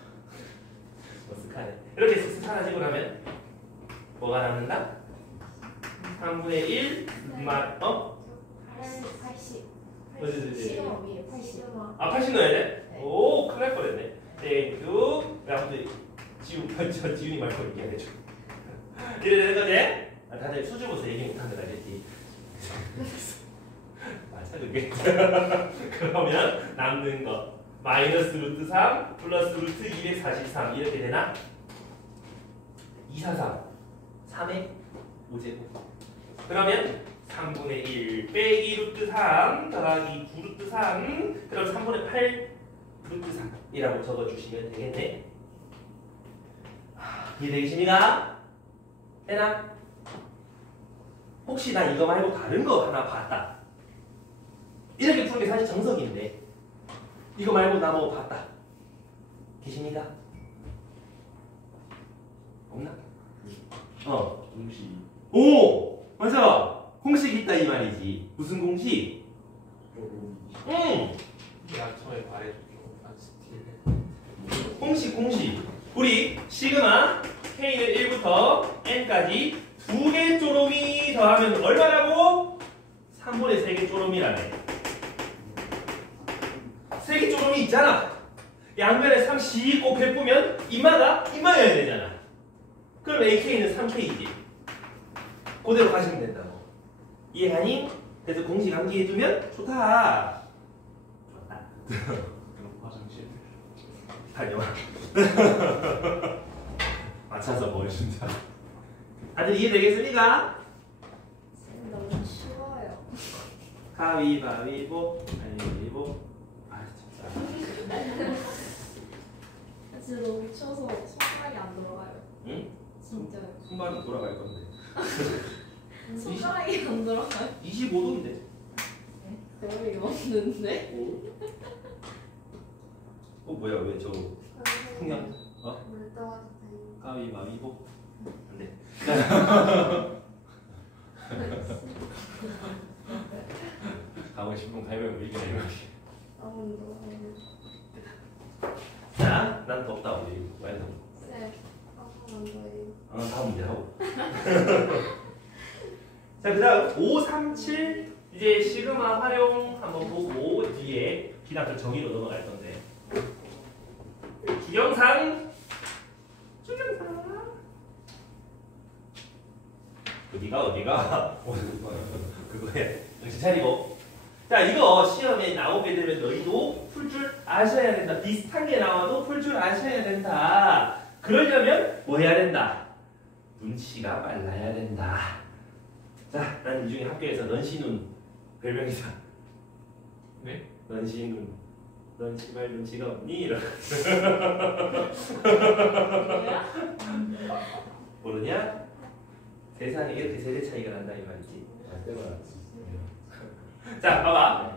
어색하네. 이렇게 쓱쓱 사라지고 나면 뭐가 남는다? 3분의 1 80. 어디 시그마 위에 80. 아 80 넣어야 돼? 네. 오 큰일 날 뻔했네. 땡큐. 아무튼 저 지훈이 말고 얘기해줘. 이래 되는 거지? 아, 다들 수주 보서 얘기 못한 건 알겠지? 맞아 그게. 그러면 남는 거 마이너스 루트 3 플러스 루트 243 이렇게 되나? 243 3의 5제곱 그러면 3분의 1 빼기 루트 3 더하기 9 루트 3 그럼 3분의 8 루트 3이라고 적어주시면 되겠네. 이해되겠습니까? 되나? 혹시 나 이거 말고 다른 거 하나 봤다. 이렇게 푸는 게 사실 정석인데 이거 말고 나 뭐 봤다. 계십니까? 없나? 공식 오! 맞아! 공식 있다 이 말이지. 무슨 공식? 야 처음에 말해줬죠. 공식. 우리 시그마 k는 1부터 n까지 두 개 쪼로미 더하면 얼마라고? 3분의 3개 쪼로미라네. 3개 쪼로미 있잖아. 양변에 3 꼭 베푸면 이마여야 되잖아. 그럼 ak는 3k이지. 그대로 가시면 된다고. 이해하니? 그래서 공식 암기해두면 좋다. 그럼 화장실 다녀와. 맞춰서 보여준다. 다들 이해되겠습니까? 쌤 너무 쉬워요. 가위바위보 가위바위보. 아 진짜. 진짜 너무 추워서 손가락이 안 들어가요. 응? 진짜요. 손발은 돌아갈 건데. 손가락이 안 들어가요. 25도인데. 별이 없는데? 뭐야 왜 저 풍량? 물 떠가도 되니? 가위바위보. 안돼. 가고 싶으면 가위바위보 이겨내. 자, 난 덥다 우리 와이드. 쌤, 아까 먼저요. 다음 문제 하고. 자, 그다음 537 이제 시그마 활용 한번 보고 뒤에 기납적 정의로 넘어갈 건데. 주경상. 어디가? 그거야. 정신 차리고. 자, 이거 시험에 나오게 되면 너희도 풀 줄 아셔야 된다. 비슷한 게 나와도 풀 줄 아셔야 된다. 그러려면 뭐 해야 된다? 눈치가 빨라야 된다. 자, 난 이 중에 학교에서 넌시눈 별명이다. 네? 넌시눈. 넌 정말 눈치가 없니? 이러. 네? 계산에 이렇게 세대 차이가 난다 이 말이지. 때가 자, 봐봐.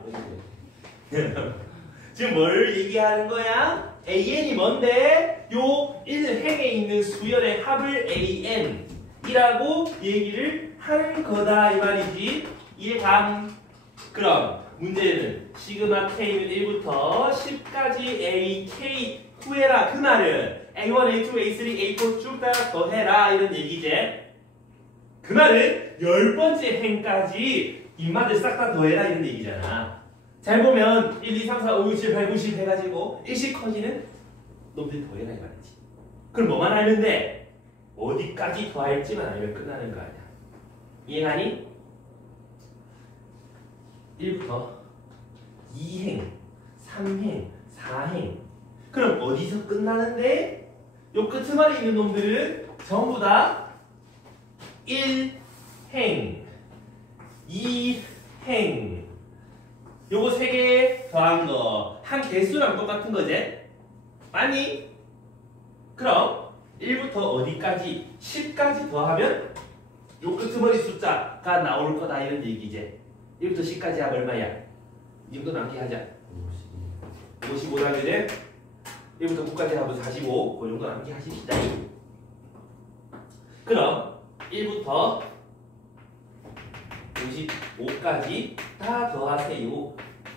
지금 뭘 얘기하는 거야? AN이 뭔데? 요 1행에 있는 수열의 합을 AN이라고 얘기를 하는 거다 이 말이지. 이해감? 그럼 문제는 시그마 K는 1부터 10까지 AK 후해라. 그 말은 A1, A2, A3, A4 쭉 다 더해라 이런 얘기지. 그 말은 10번째 행까지 인마들 싹 다 더해라 이런 얘기잖아. 잘 보면 1, 2, 3, 4, 5, 6, 7, 8, 9, 10 해가지고 일씩 커지는 놈들 더해라 이 말이지. 그럼 뭐만 알는데 어디까지 더할지만 알면 끝나는 거 아니야. 이해가니? 1부터 2행, 3행, 4행. 그럼 어디서 끝나는데? 요 끄트머리 있는 놈들은 전부 다 1행, 2행. 요거 3개 더한 거. 한 개수랑 똑같은 거지? 맞니? 그럼 1부터 어디까지? 10까지 더하면 요 끄트머리 숫자가 나올 거다 이런 얘기지. 1부터 10까지 하면 얼마야? 이 정도 남기하자. 55 하면은 1부터 9까지 하면 45. 그 정도 남기하십시다. 그럼 1부터 55까지 다 더하세요.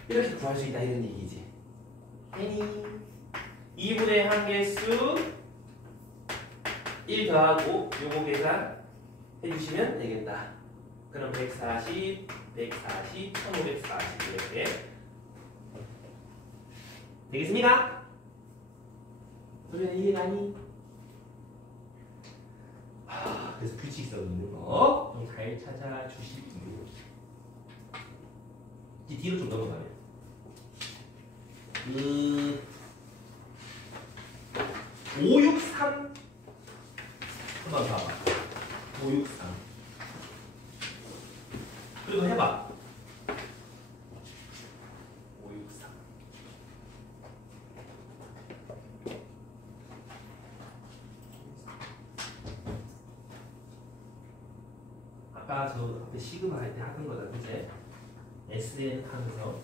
이렇게 구할 수 있다 이런 얘기지. 2분의 한개수 1 더하고 요거 계산 해주시면 되겠다. 그럼 140, 140, 1540 이렇게 되겠습니까? 소리는 이해가니? 그래서 규칙성 있는 거 좀 잘 찾아주시고요. 이 뒤로 좀 넘어가면 563 한번 봐봐. 563 그리고 해봐. 563 아까 저 앞에 시그마 할 때 하던 거다, 그치? SN 하면서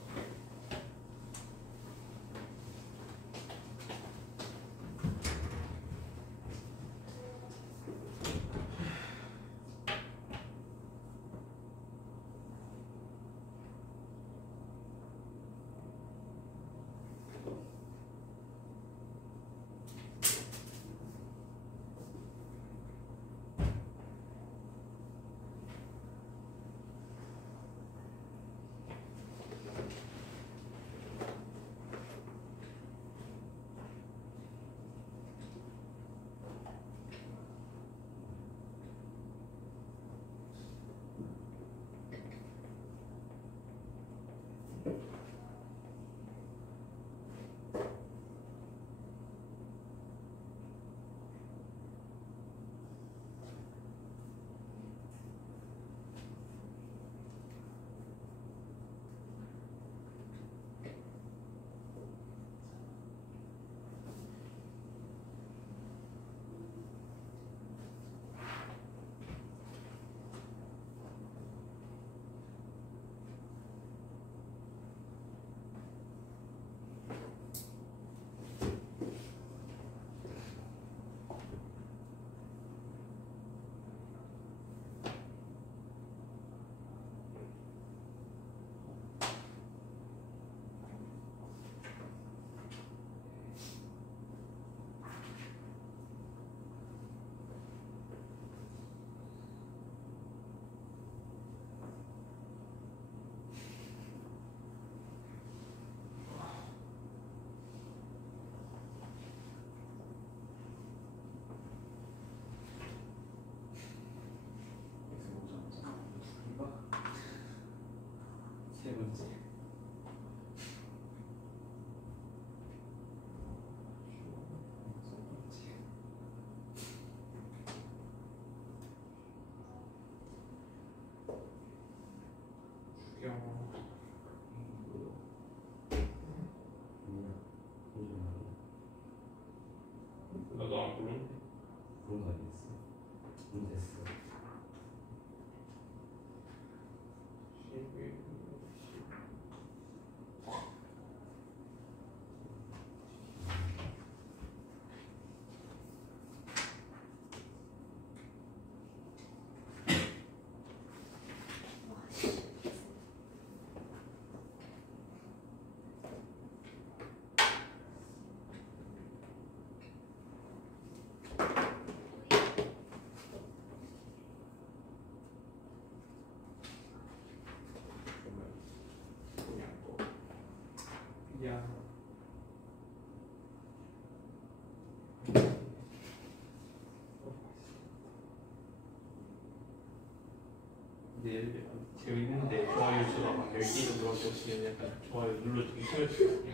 세 번째. 나도 안 부르는데. 그런 거 아니었어? 됐어. 야. 근데 재밌는데 좋아요 수가 막 10개 정도 오시면 약간 좋아요 눌러주기 싫어지거든요.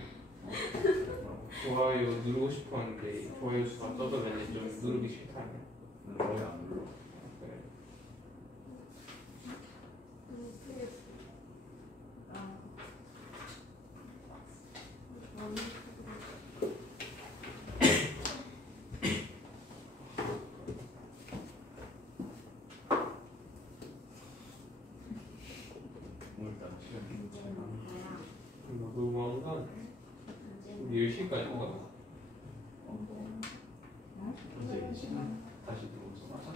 좋아요 누르고 싶었는데 좋아요 수가 떠들면 좀 누르기 싫다네. 원래 안 눌러. 그래. 오늘따라 시간이 너무 한가? 우리 10시까지 오거든. 선생님 지금 다시 들어오서 맞아?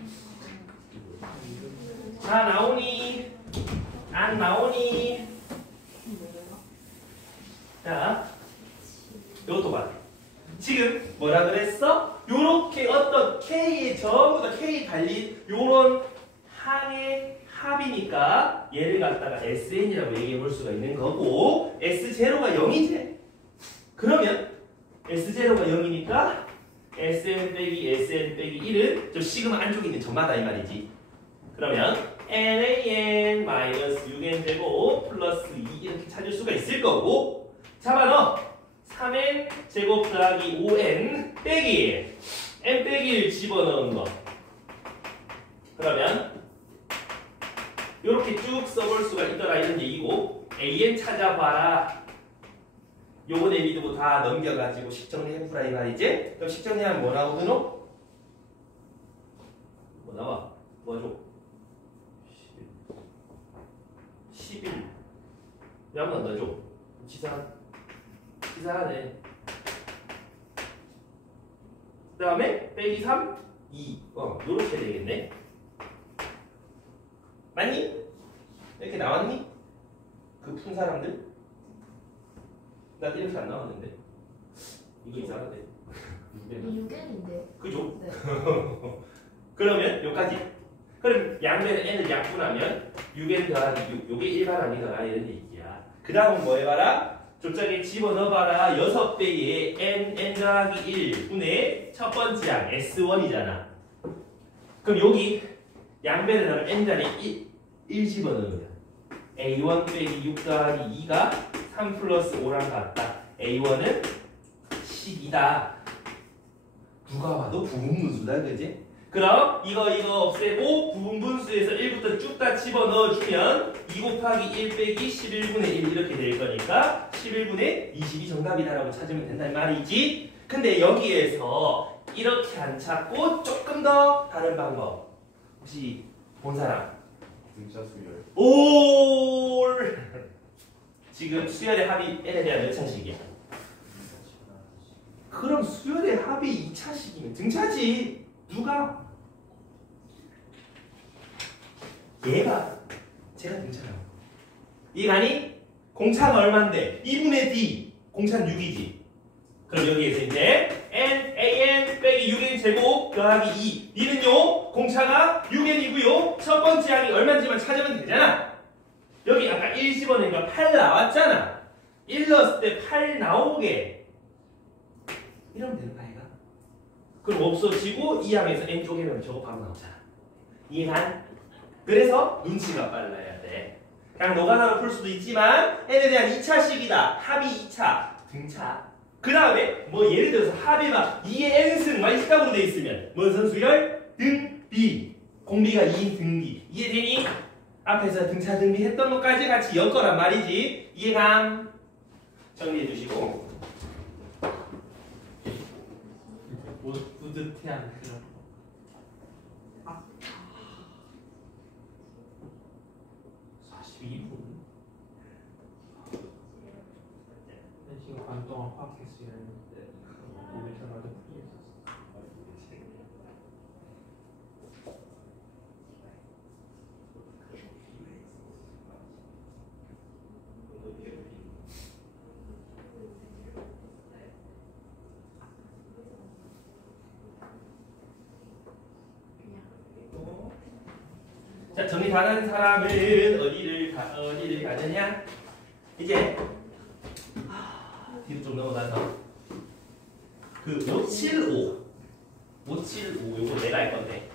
다 나오니? 안 나오니? 자, 이것도 봐. 지금 뭐라 그랬어? 요렇게 어떤 K에 전부 다 K 달린 요런 항의 합이니까 얘를 갖다가 SN이라고 얘기해 볼 수가 있는 거고 S0가 0이지. 그러면 S0가 0이니까 SN 빼기 SN 빼기 1은 저 시그마 안쪽에 있는 점마다 이 말이지. 그러면 NAN 마이너스 6N 제곱 플러스 2 이렇게 찾을 수가 있을 거고 잡아넣어 3N 제곱 더하기 5N 빼기 N 빼기 1 집어넣은 거 그러면 이렇게 쭉 써볼 수가 있더라 이런 얘기고 AN 찾아봐라 요거 내비두고 다 넘겨가지고 식정리해보라 이 말이지. 그럼 식정리하면 뭐 나오드노? 뭐 나와? 뭐 줘? 11 왜 아무도 안 넣어줘? 치사하네. 그 다음에 빼기 3 2 요렇게 되겠네. 맞니? 이렇게 나왔니? 그 푼 사람들? 나 이렇게 안 나왔는데 이거 이상하네. 6N인데. 그죠? 네. 그러면 여기까지. 그럼 양변에 n을 약분하면 6n 더하기 6 요게 일반항이더라 이런 얘기야. 그 다음은 뭐 해봐라? 저쪽에 집어넣어봐라. 6배의 n 더하기 1분의 첫 번째 항 S1이잖아. 그럼 여기 양변에 넣으면 n자리에 1 집어넣으면 A1 빼기 6 더하기 2가 3 플러스 5랑 같다. A1은 12다. 누가 봐도 부분분수다, 그지? 그럼 이거 없애고 부분분수에서 1부터 쭉 다 집어넣어주면 2 곱하기 1 빼기 11분의 1 이렇게 될 거니까 11분의 20이 정답이다라고 찾으면 된단 말이지. 근데 여기에서 이렇게 안 찾고 조금 더 다른 방법 혹시 본 사람? 등차 수열. 올 지금 수열의 합이 n에 대한 몇 차식이야? 그럼 수열의 합이 2차식이면 등차지. 누가? 제가 등차라고. 이해가니? 공차가 얼만데? 2분의 d 공차는 6이지. 그럼 여기에서 이제 n, an 빼기 6n 제곱 더하기 2 이는요 공차가 6n이고요 첫 번째 항이 얼마인지만 찾으면 되잖아. 여기 아까 1 집어내니까 8 나왔잖아. 1 넣었을 때 8 나오게 이러면 되는 거 아이가? 그럼 없어지고 이 항에서 n 쪼개면 저거 바로 나오잖아. 이해한? 그래서 눈치가 빨라야 돼. 그냥 노가다로 풀 수도 있지만 n에 대한 2차식이다. 합이 2차 등차. 그 다음에 뭐 예를 들어서 합이 막 2의 n승 막 이식각으로 돼 있으면 뭔 선수열? 등비 공비가 2인 등비. 이해되니? 앞에서 등차 등비 했던 것까지 같이 엮어란 말이지. 이해감? 정리해 주시고 뿌듯해하는 그런 42분 1시간 반 동안 화학했어야 했는데 오늘 전화도 풀렸었어. 자, 정리 다 한 사람은 어디를 가느냐? 이제 뒤로 넘어가서 그 575 요거 내가 할 건데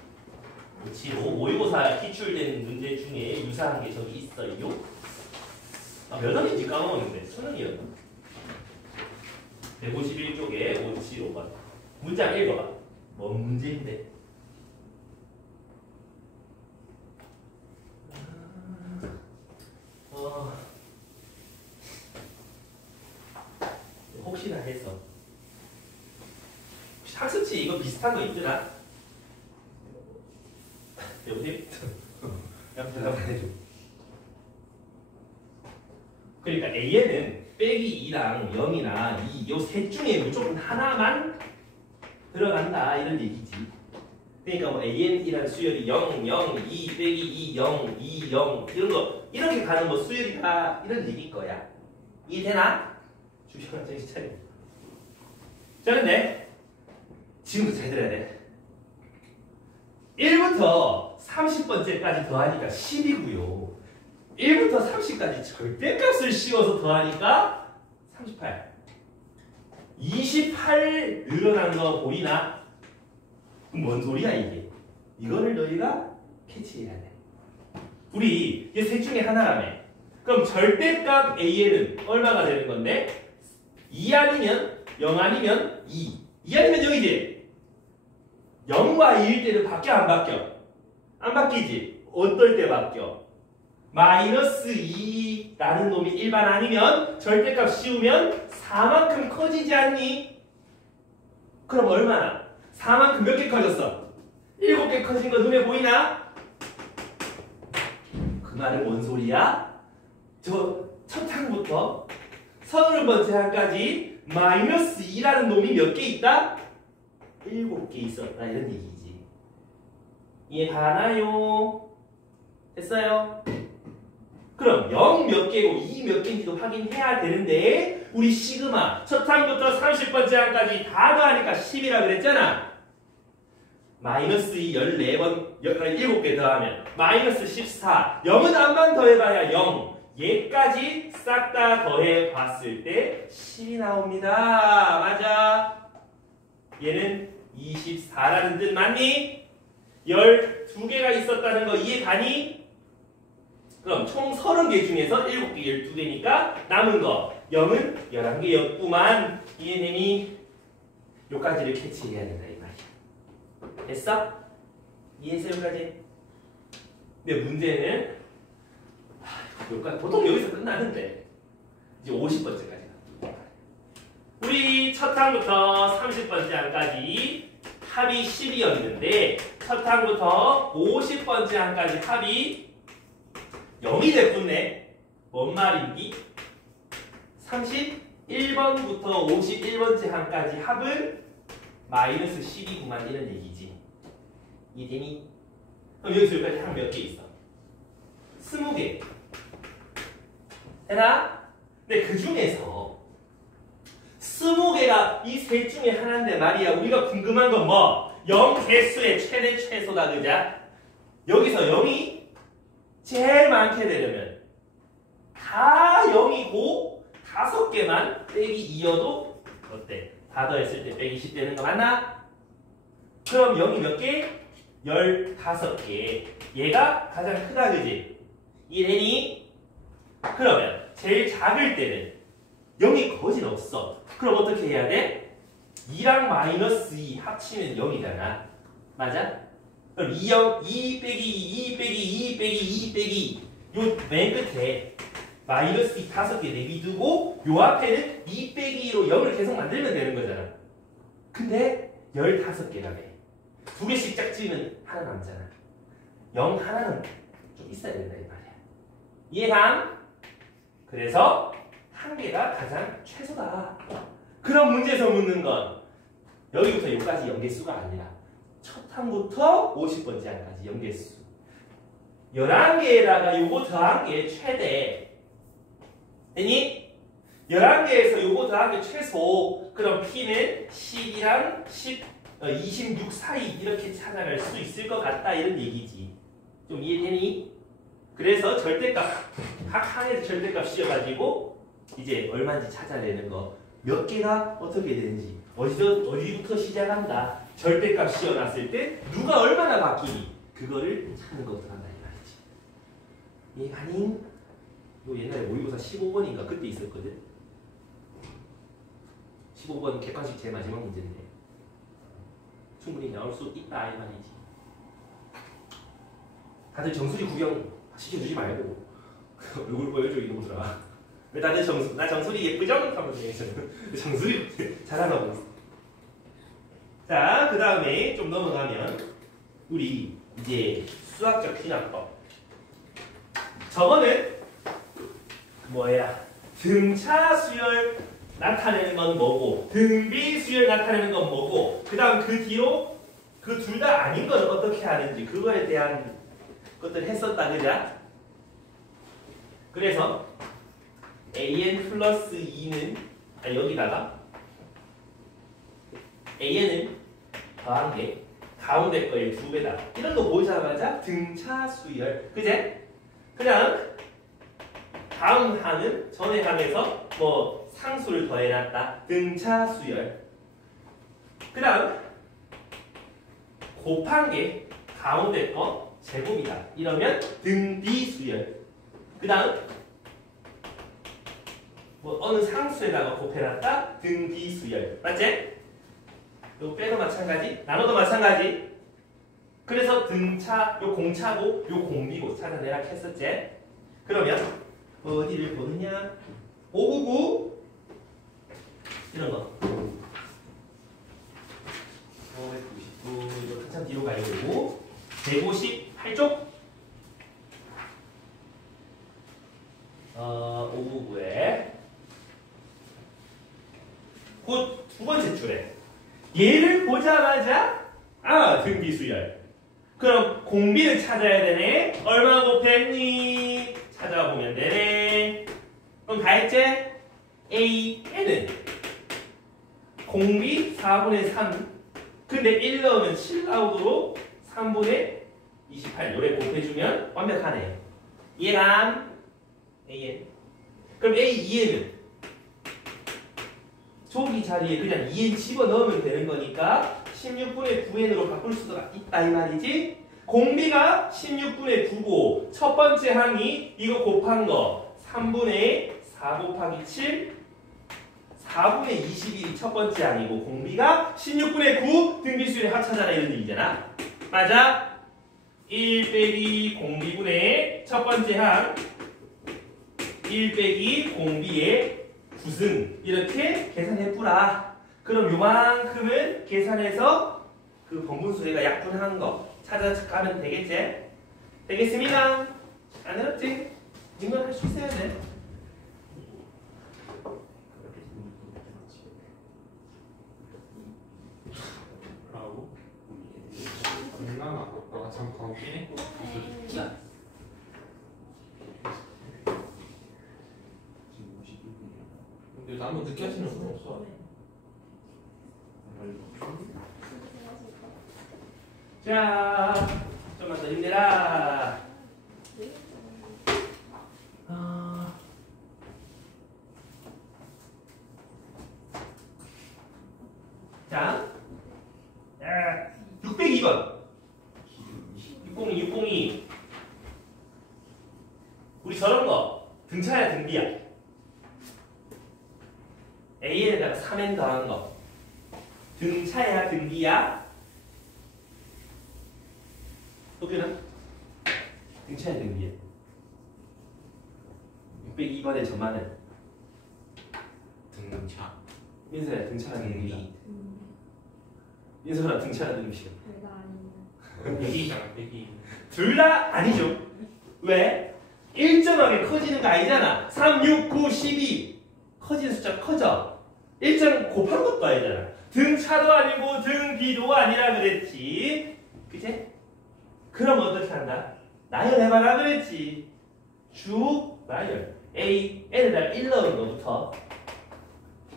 575 모의고사 기출된 문제 중에 유사한 게 저기 있어요. 몇 원인지 까먹었는데 1000원이었나? 151쪽에 575번 문장 읽어봐. 뭔 문제인데? 혹시나 해서 혹시 학습지 이거 비슷한 거 있더라? 여보세요? 야 대답 해줘. 그러니까 A에는 빼기 2랑 0이나 2 요 셋 중에 무조건 하나만 들어간다 이런 얘기지. 그러니까 뭐 AN이라는 수열이 0, 0, 2 빼기 2, 0, 2, 0 이런 거 이렇게 가는 뭐 수열이다 이런 얘기일 거야. 이해되나? 주시간 정신 차려. 자 근데 지금부터 잘 들어야 돼. 1부터 30번째까지 더하니까 10이고요. 1부터 30까지 절대값을 씌워서 더하니까 38. 28 늘어난 거 보이나? 뭔 소리야 이게? 이거를 너희가 캐치해야 돼. 우리 이 셋 중에 하나라며. 그럼 절대값 A에는 얼마가 되는 건데? 2 아니면 0 아니면 2. 2 아니면 0이지? 0과 2일 때는 바뀌어 안 바뀌어? 안 바뀌지? 어떨 때 바뀌어? 마이너스 2라는 놈이 일반 아니면 절대값 씌우면 4만큼 커지지 않니? 그럼 얼마나? 4만큼 몇 개 커졌어? 7개 커진 거 눈에 보이나? 그 말은 뭔 소리야? 저 첫 항부터 30번째 항까지 마이너스 2라는 놈이 몇 개 있다? 7개 있었다 이런 얘기지. 이해가나요? 됐어요? 그럼 0 몇 개고 2 몇 개인지도 확인해야 되는데 우리 시그마 첫 항부터 30번째 항까지 다 더하니까 10이라 그랬잖아. 마이너스 2 14번 7개 더하면 마이너스 14. 0은 암만 더해봐야 0. 얘까지 싹 다 더해봤을 때 10이 나옵니다. 맞아. 얘는 24라는 뜻 맞니? 12개가 있었다는 거 이해가니? 그럼 총 30개 중에서 7개, 12개니까 남은 거 0은 11개였구만. 이해되니? 요까지를 캐치해야 된다 이 말이야. 됐어? 이해했어 여기까지? 근데 문제는 보통 여기서 끝나는데 이제 50번째까지 우리 첫 항부터 30번째 항까지 합이 10이었는데 첫 항부터 50번째 항까지 합이 0이 됐군네. 뭔 말인지? 31번부터 51번째 항까지 합은 마이너스 12구만 이런 얘기지. 이해되니? 그럼 여기서 여기까지 항 몇 개 있어? 20개. 되나? 근데 그 중에서 20개가 이 셋 중에 하나인데 말이야. 우리가 궁금한 건 뭐? 0 개수의 최대 최소다 그자? 여기서 0이 제일 많게 되려면 다 0이고 5개만 빼기 2여도 어때? 다 더했을 때 빼기 10 되는 거 맞나? 그럼 0이 몇 개? 15개. 얘가 가장 크다 그지? 이해되니? 그러면 제일 작을 때는 0이 거진 없어. 그럼 어떻게 해야 돼? 2랑 마이너스 2 합치면 0이잖아. 맞아? 그럼 2 빼기 2 빼기 2 빼기 2 빼기 요 맨 끝에 마이너스 2 5개 내비두고 요 앞에는 2 빼기 2로 0을 계속 만들면 되는 거잖아. 근데 15개라며. 2개씩 짝지으면 하나 남잖아. 0 하나는 좀 있어야 된다 이 말이야. 이해감? 그래서 한 개가 가장 최소다. 그런 문제에서 묻는 건 여기부터 여기까지 연계수가 아니라 첫 항부터 50번째 항까지 연계수 11개에다가 요거 더한 게 최대. 되니? 11개에서 요거 더한 게 최소. 그럼 P는 10이랑 26 사이 이렇게 찾아갈 수 있을 것 같다 이런 얘기지. 좀 이해되니? 그래서 절대값 각 항에서 절대값 씌워가지고 이제 얼마인지 찾아내는 거 몇 개가 어떻게 되는지 어디부터 시작한다. 절대값 씌워놨을 때 누가 얼마나 바뀌니 그거를 찾는 것부터 한다 이 말이지. 이 아닌 요 옛날에 모의고사 15번인가 그때 있었거든. 15번 객관식 제일 마지막 문제인데 충분히 나올 수 있다 이 말이지. 다들 정수리 구경 시켜주지 말고 얼굴 보여줘 이놈들아. 왜 다들 나 정수리 예쁘죠? 하면서 정수리 잘하라고. 자, 그 다음에 좀 넘어가면 우리 이제 수학적 귀납법. 저거는 뭐야? 등차 수열 나타내는 건 뭐고, 등비 수열 나타내는 건 뭐고, 그 다음 그 뒤로 그 둘 다 아닌 건 어떻게 하는지 그거에 대한 것들 했었다 그자? 그래서 an 플러스 2는 여기다가 an을 더한 게 가운데 거의 2배다. 이런 거 보자마자 등차 수열. 그제? 그냥 다음 항은 전에 항에서 뭐 상수를 더해놨다. 등차 수열. 그 다음 곱한 게 가운데 거 제곱이다. 이러면 등비 수열. 그 다음 뭐 어느 상수에다가 곱해놨다. 등비 수열. 맞지? 요 빼도 마찬가지, 나눠도 마찬가지. 그래서 등차, 요 공차고 요 공비고 찾아내라 했었지. 그러면 어디를 보느냐? 599 이런 거 599 이거 한참 뒤로 가야 되고 158쪽 599에 곧 두 번째 줄에 얘를 보자마자 등비수열. 그럼 공비를 찾아야 되네. 얼마 곱했니? 찾아보면 되네. 그럼 다 했지? AN은 공비 4분의 3. 근데 1 넣으면 7 나오도록 3분의 28 요래 곱해주면 완벽하네. 이해감? AN. 그럼 A2N은 조기 자리에 그냥 2n 집어넣으면 되는 거니까 16분의 9n으로 바꿀 수가 있다 이 말이지. 공비가 16분의 9고 첫 번째 항이 이거 곱한 거 3분의 4 곱하기 7 4분의 21이 첫 번째 항이고 공비가 16분의 9 등비수열의 합차잖아. 이런 얘기잖아. 맞아? 1 빼기 공비분의 첫 번째 항 1 빼기 공비의 9승 이렇게 계산해뿌라. 그럼 요만큼은 계산해서 그 번분수가 약분한 거 찾아가면 되겠지? 되겠습니다. 안 어렵지? 이건 할 수 있어야 돼. 라고? 장난아. 아까 잠깐 웃기네? 자, 지금 51분이야. 근데 나는 느껴지는 건 없어. 자, 좀만 더 힘내라. 자, 602번. 602. 우리 저런 거 등차야 등비야? AN에다가 3n 더한 거 등차야 등비야? 도쿄는 등차야 등비야? 602번의 전만은 등차. 민서야 등차야 등비야? 민서랑 등차야 등비야? 별거 아니에요. 100이잖아 100이. 둘 다 아니죠. 왜? 일정하게 커지는 거 아니잖아. 3, 6, 9, 12 커지는 숫자 커져. 일정 곱한 것도 아니잖아. 등차도 아니고 등비도 아니라 그랬지. 그치? 그럼 어떻게 한다? 나열해봐라 그랬지. 쭉 나열. A, N에다가 1 넣은 거부터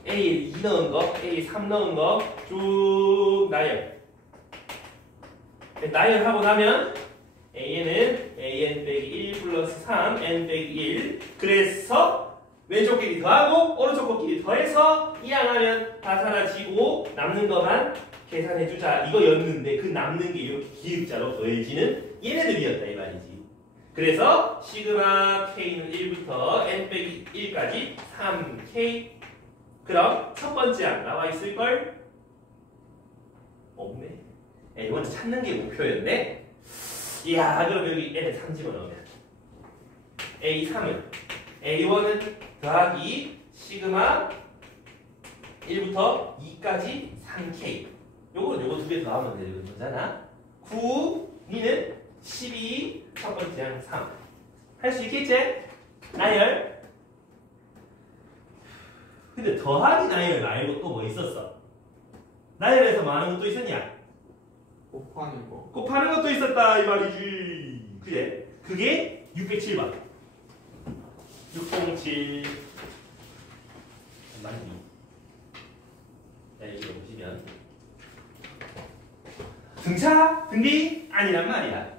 A에 2 넣은 거, A에 3 넣은 거 쭉 나열. 나열하고 나면 AN은 AN 빼기 1 플러스 3, N 빼기 1. 그래서 왼쪽 끼리 더하고 오른쪽 끼리 더해서 이항하면 다 사라지고 남는 것만 계산해주자 이거였는데 그 남는 게 이렇게 기읍자로 더해지는 얘네들이었다 이 말이지. 그래서 시그마 K는 1부터 n 빼기 1까지 3K. 그럼 첫 번째 항 나와 있을걸? 없네. 이건 찾는 게 목표였네. 이야 그럼 여기 n에 3 집어넣으면 A3은 A1은 더하기 시그마 1부터 2까지 3K. 요거 두 개 더하면 되는 거잖아. 9 2는 12 첫 번째 항 3. 할 수 있겠지? 나열. 근데 더하기 나열 말고 또 뭐 있었어? 나열에서 뭐 하는 것도 있었냐? 곱하는 거. 곱하는 것도 있었다 이 말이지. 그래? 그게 607번. 607 맞니? 자 여기 보시면 등차, 등비 아니란 말이야.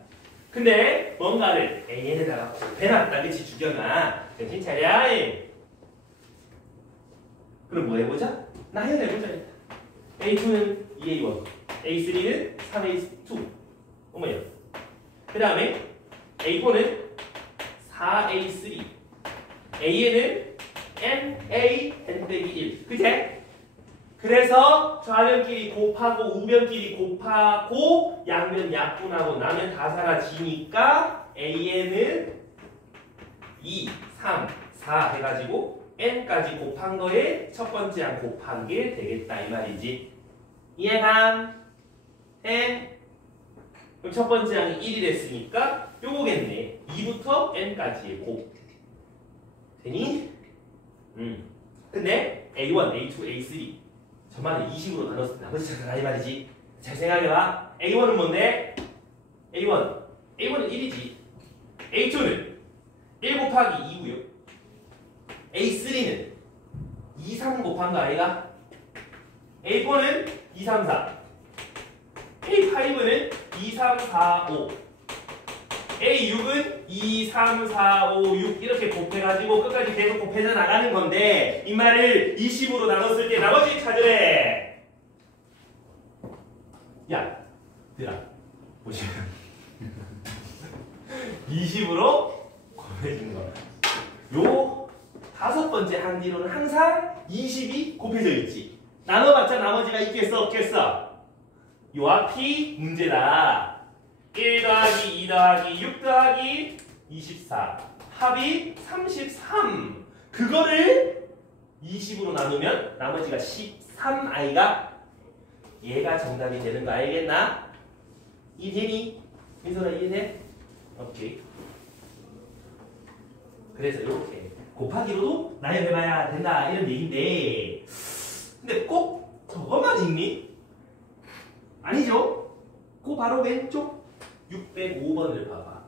근데 뭔가를 A에다가 곱해놨다 그치 죽여놔. 정신 차려. 그럼 뭐 해보자? 나열해보자. A2는 2A1 A3는 3A2 어머야. 그 다음에 A4는 4A3 A에는 NA N 빼기 1 그치? 그래서 좌변끼리 곱하고 우변끼리 곱하고 양변 약분하고 나면 다 사라지니까 A에는 2, 3, 4 해가지고 n까지 곱한 거에 첫 번째 항 곱한 게 되겠다 이 말이지. 이해감? 해? 그럼 첫 번째 항이 1이 됐으니까 요거겠네. 2부터 n까지의 곱. 되니? 근데 A1, A2, A3 저만을 20으로 나눴을 때 나머지 찾아라 이 말이지. 잘 생각해봐. A1은 뭔데? A1. A1은 1이지. A2는 1 곱하기 2고요. A3는 2, 3 곱한 거 아이가? A4는 2, 3, 4 A5는 2, 3, 4, 5 A6은 2, 3, 4, 5, 6 이렇게 곱해가지고 끝까지 계속 곱해져 나가는 건데 이 말을 20으로 나눴을 때 나머지 찾으래. 야, 들아 보시면 20으로 곱해진 거. 요 다섯 번째 항 뒤로는 항상 20이 곱해져 있지. 나눠봤자 나머지가 있겠어 없겠어? 요 앞이 문제다. 1 더하기 2 더하기 6 더하기 24 합이 33. 그거를 20으로 나누면 나머지가 13i가 얘가 정답이 되는 거 알겠나? 이해되니? 민선아 이해돼? 오케이. 그래서 이렇게 곱하기로도 나열해봐야 된다 이런 얘기인데 근데 꼭 저것만 읽니? 아니죠? 그 바로 왼쪽 605번을 봐봐.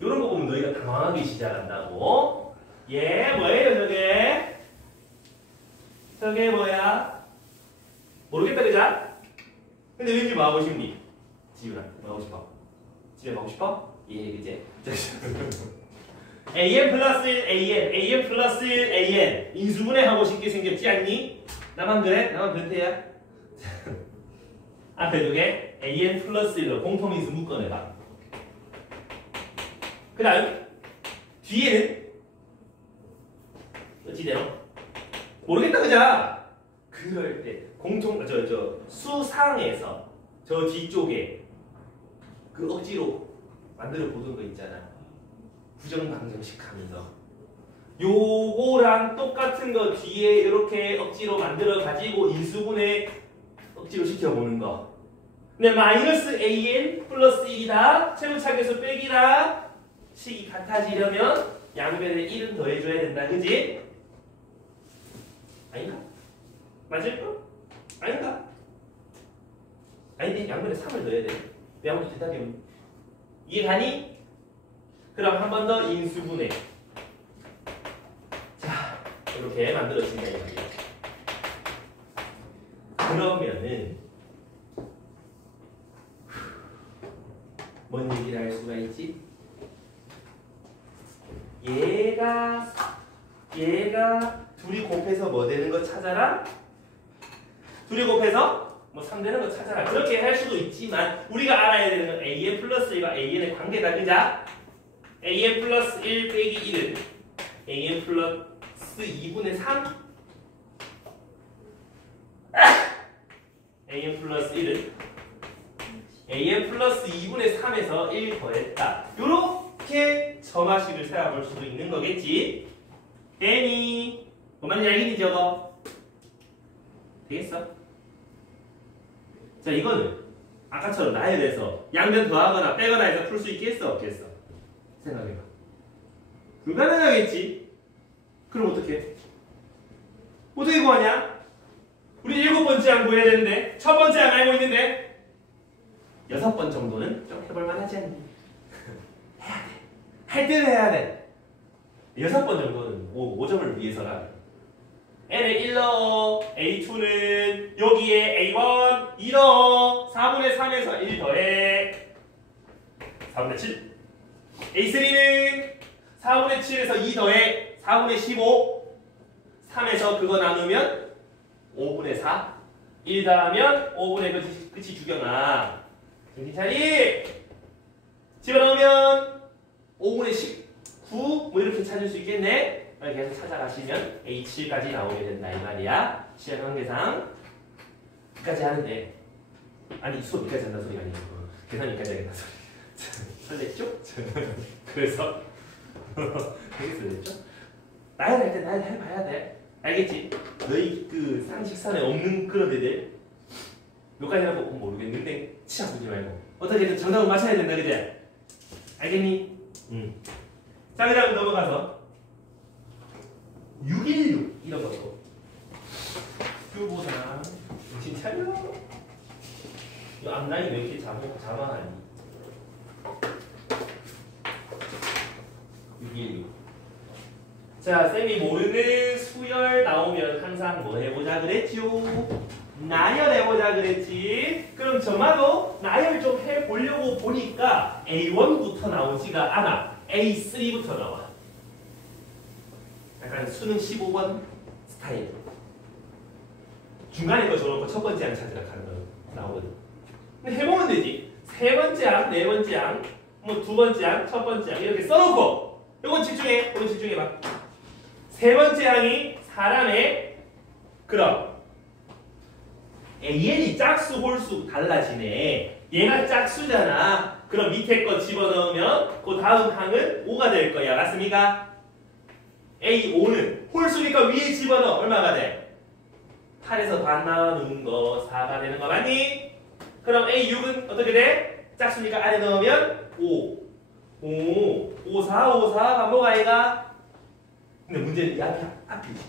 이런 거 보면 너희가 당황하기 시작한다고. 얘 뭐예요 저게? 저게 뭐야? 모르겠다 그자? 근데 왠지 뭐 하고 싶니? 지훈아 뭐 하고 싶어? 집에 가고 싶어? 예 그제? AN 플러스 1 AN AN 플러스 1 AN 인수분해 하고 싶게 생겼지 않니? 나만 그래? 나만 변태야? 앞에 두개 AN 플러스 1로 공통인수 묶어내봐. 그 다음 뒤에는 어찌되노? 모르겠다 그자? 그럴 때 공통 수상에서 저 뒤쪽에 그 억지로 만들어 보던 거 있잖아. 부정방정식 하면서 요거랑 똑같은 거 뒤에 이렇게 억지로 만들어 가지고 인수분해 억지로 시켜보는 거. 근데 마이너스 AN 플러스 1이다. 최고차계수 빼기다. 식이 같아지려면 양변에 1은 더해줘야 된다. 그지? 아닌가? 맞을까? 아닌가? 아닌데 양변에 3을 넣어야 돼. 왜 아무도 대답이 없니? 이해가니? 그럼 한 번 더 인수분해. 자, 이렇게 만들어진다 이 말이야. 그러면은 뭔 얘기를 할 수가 있지? 얘가 얘가 둘이 곱해서 뭐 되는 거 찾아라. 둘이 곱해서 뭐 3 되는 거 찾아라. 그렇게 할 수도 있지만 우리가 알아야 되는 건 AN 플러스 1과 AN의 관계다. 그자? AN 플러스 1 빼기 1은 AN 플러스 2분의 3 AN 플러스 1은 AN 플러스 2분의 3에서 1 더했다. 요렇게 점화식을 세워볼 수도 있는 거겠지. 되니? 뭐 맞는 알겠니 저거? 되겠어? 자 이거는 아까처럼 나열해서 양변 더하거나 빼거나 해서 풀 수 있겠어? 없겠어? 생각해봐. 불가능하겠지? 그럼 어떻게? 어떻게 구하냐? 우리 7번째 항 구해야 되는데 첫 번째 항 알고 있는데 6번 정도는 좀 해볼 만하지 않니? 해야 돼. 할 때는 해야 돼. 6번 정도는 5점을 위해서라. n에 1 넣어. a2는 여기에 a1 2 넣어. 4분의 3에서 1 더해. 4분의 7. a3는 4분의 7에서 2 더해. 4분의 15. 3에서 그거 나누면 5분의 4. 1 더하면 5분의 끝이 주경아. 정신 차리. 집어넣으면 5분의 19. 뭐 이렇게 찾을 수 있겠네. 계속 찾아가시면 A7까지 나오게 된다 이 말이야. 시간관계상 여기까지 하는데 아니 수업 여기까지 한다는 소리가 아니고 계산 여기까지 하겠다 소리. 설렜죠? 그래서 되게 설렜죠? 나열할 때 나열 해봐야 돼. 알겠지? 너희 그 상식선에 없는 그런 애들 몇까지 하고 모르겠는데 치아 부지 말고 어떻게든 정답을 맞춰야 된다 그제? 알겠니? 자 그 다음 넘어가서 616 이런 것도 교보상 정신 차려. 이 앞라인 왜 이렇게 자만하니? 616. 자 쌤이 모르는 수열 나오면 항상 뭐 해보자 그랬죠? 나열해보자 그랬지. 그럼 저마도 나열 좀 해보려고 보니까 A1부터 나오지가 않아. A3부터 나와. 약간 수능 15번 스타일. 중간에 거 줘놓고 첫 번째 항 찾으라 하는 거 나오거든. 근데 해보면 되지. 세 번째 항, 네 번째 항, 뭐 두 번째 항, 첫 번째 항 이렇게 써놓고 이건 집중해. 이건 집중해봐. 세 번째 항이 사람의 그럼 AN이 짝수, 홀수 달라지네. 얘가 짝수잖아. 그럼 밑에 거 집어넣으면 그 다음 항은 5가 될 거야. 맞습니까? A5는 홀수니까 위에 집어넣어. 얼마가 돼? 8에서 반 나누는 거 4가 되는 거 맞니? 그럼 A6은 어떻게 돼? 짝수니까 안에 넣으면 5. 5, 4, 5, 4 반복 아이가? 근데 문제는 이 앞이지.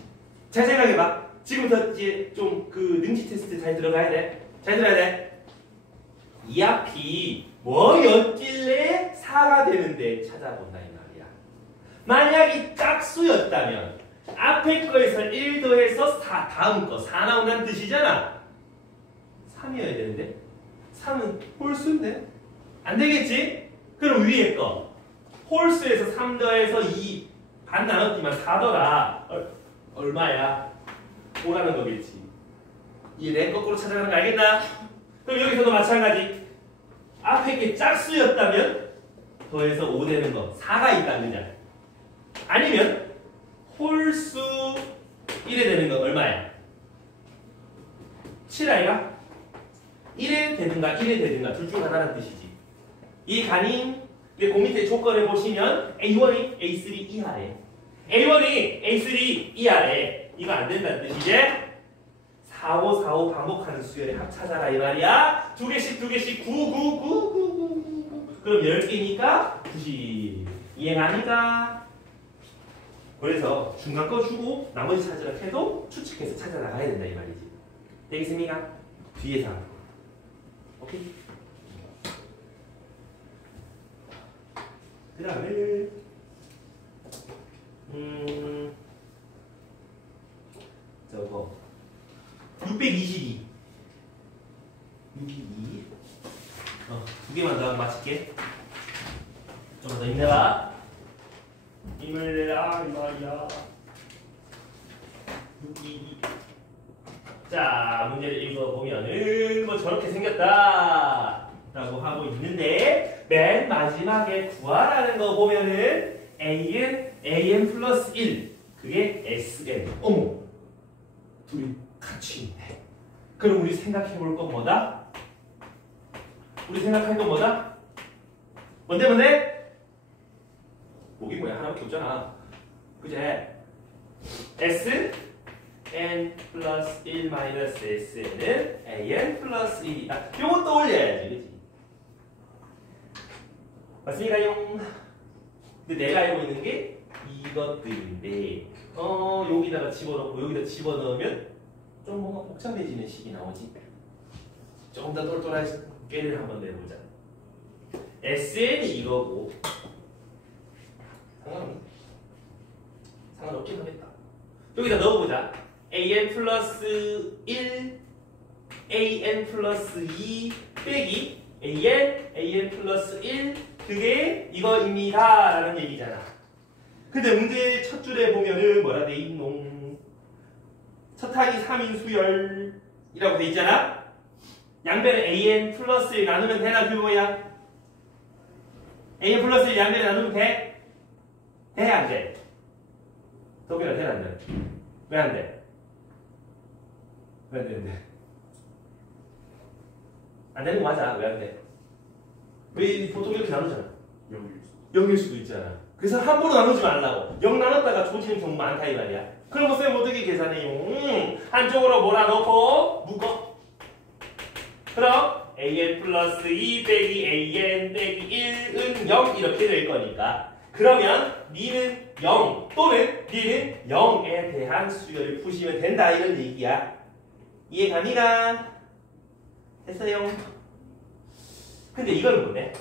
잘 생각해봐. 지금부터 이제 좀 그 능지 테스트 잘 들어가야 돼. 잘 들어야 돼. 이 앞이 뭐였길래 4가 되는데 찾아본다 이 말이야. 만약에 짝수였다면 앞에 거에서 1 더해서 4 다음 거 4 나온다는 뜻이잖아. 3이어야 되는데 3은 홀수인데 안 되겠지? 그럼 위에 거 홀수에서 3 더해서 2 반 나눴지만 4더라. 얼마야? 5라는 거겠지. 이 내 거꾸로 찾아가는 거 알겠나? 그럼 여기서도 마찬가지. 앞에 게 짝수였다면 더해서 5 되는 거 4가 있다 그냥. 아니면 홀수 1에 되는 건 얼마야? 7아이가? 1에 되든가 1에 되든가 둘 중 하나라는 뜻이지. 이 간임 그 밑에 조건을 보시면 A1이 A3 이하래. A1이 A3 이하래. 이거 안 된다는 뜻이지? 4, 5, 4, 5 반복하는 수열의 합 찾아라 이 말이야. 두 개씩 9, 9, 9, 9, 9. 그럼 10개니까 90. 이해갑니까? 그래서 중간 거 주고 나머지 찾으라 해도 추측해서 찾아 나가야 된다 이 말이지. 되겠습니까? 뒤에서 하는 거. 오케이? 그 다음에 저거 622 두 개만 더 하고 마칠게. 좀 더 힘내봐. 힘을 내라 이 말이야. 6, 2, 2. 자, 문제를 읽어보면은 뭐 저렇게 생겼다 라고 하고 있는데 맨 마지막에 구하라는 거 보면은 AN 플러스 1 그게 SN. 어머, 둘이 같이 있네. 그럼 우리 생각해 볼 건 뭐다? 우리 생각할 건 뭐다? 뭔데? 목이 뭐야? 하나밖에 없잖아. 그제? S n 플러스 1 마이너스 SN은 AN 플러스 1이다. 요거 떠올려야지, 그치? 맞습니까요? 근데 내가 알고 있는 게 이것들인데 여기다가 집어넣고 여기다 집어넣으면 좀 뭔가 복잡해지는 식이 나오지. 조금 더 똘똘한 꾀를 한번 내보자. SN이 이거고 상관없긴 하겠다. 여기다 넣어보자. AN 플러스 1 AN 플러스 2 빼기 AN 플러스 1 그게 이거입니다 라는 얘기잖아. 근데 문제 첫 줄에 보면은 뭐라 돼 있노? 첫 항이 3인 수열이라고 돼 있잖아. 양변에 AN 플러스 1 나누면 되나 그거야? AN 플러스 1 양변에 나누면 돼? 돼 안 돼? 도겸아 돼 안 돼? 왜 안 돼? 왜 안 되는데? 안 되는 거 맞아. 왜 안 돼? 왜 보통 이렇게 나누잖아. 0일 수도 있잖아. 그래서 함부로 나누지 말라고. 0 나눴다가 조지는 경우 많다 이 말이야. 그럼 쌤 어떻게 계산해요? 한쪽으로 몰아넣고 묶어. 그럼 AN 플러스 2 빼기 AN 빼기 1은 0 이렇게 될 거니까. 그러면 니는 0 또는 니는 0에 대한 수열을 푸시면 된다 이런 얘기야. 이해갑니까? 됐어요? 근데 이건 뭐네?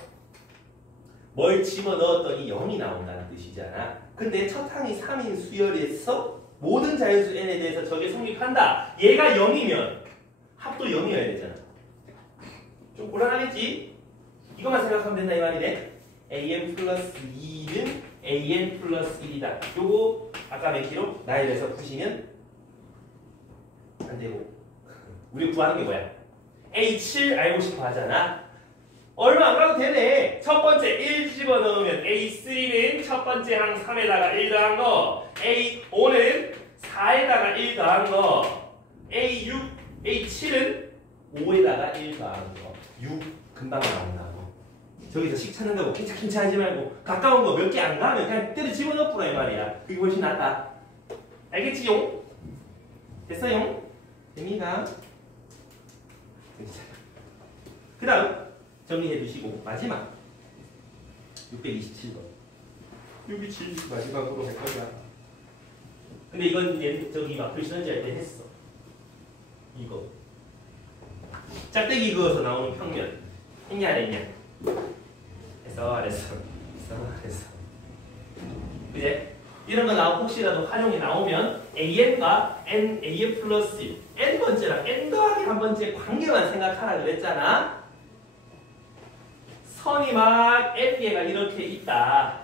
뭘 집어넣었더니 0이 나온다는 뜻이잖아. 근데 첫 항이 3인 수열에서 모든 자연수 n에 대해서 저게 성립한다. 얘가 0이면 합도 0이어야 되잖아. 좀 곤란하겠지? 이것만 생각하면 된다 이 말이네. AN 플러스 2는 AN 플러스 1이다. 요거 아까 몇 킬로? 나열해서 푸시면 안 되고. 우리 구하는 게 뭐야? A7 알고 싶어 하잖아. 얼마 안 가도 되네. 첫 번째 1 집어넣으면 A3는 첫 번째 항 3에다가 1 더한 거, A5는 4에다가 1 더한 거, A7은 5에다가 1 더한 거. 6 금방 나온다고. 저기서 식 찾는다고 킹차킹차 하지 말고 가까운 거 몇 개 안 가면 그냥 때려 집어넣어보라 이 말이야. 그게 훨씬 낫다. 알겠지용? 됐어요? 됩니다. 그 다음 정리해 두시고 마지막 627번. 627 마지막으로 할 거야. 근데 이건 저기 막 글씨 던지 할 때 했어. 이거 짝대기 그어서 나오는 평면 했냐 안 했냐? 했어. 그제? 이런 거 나오고 혹시라도 활용이 나오면 AN과 AN 플러스 1 N번째랑 N 더하기 한 번째 관계만 생각하라 그랬잖아. 선이 막 N개가 이렇게 있다.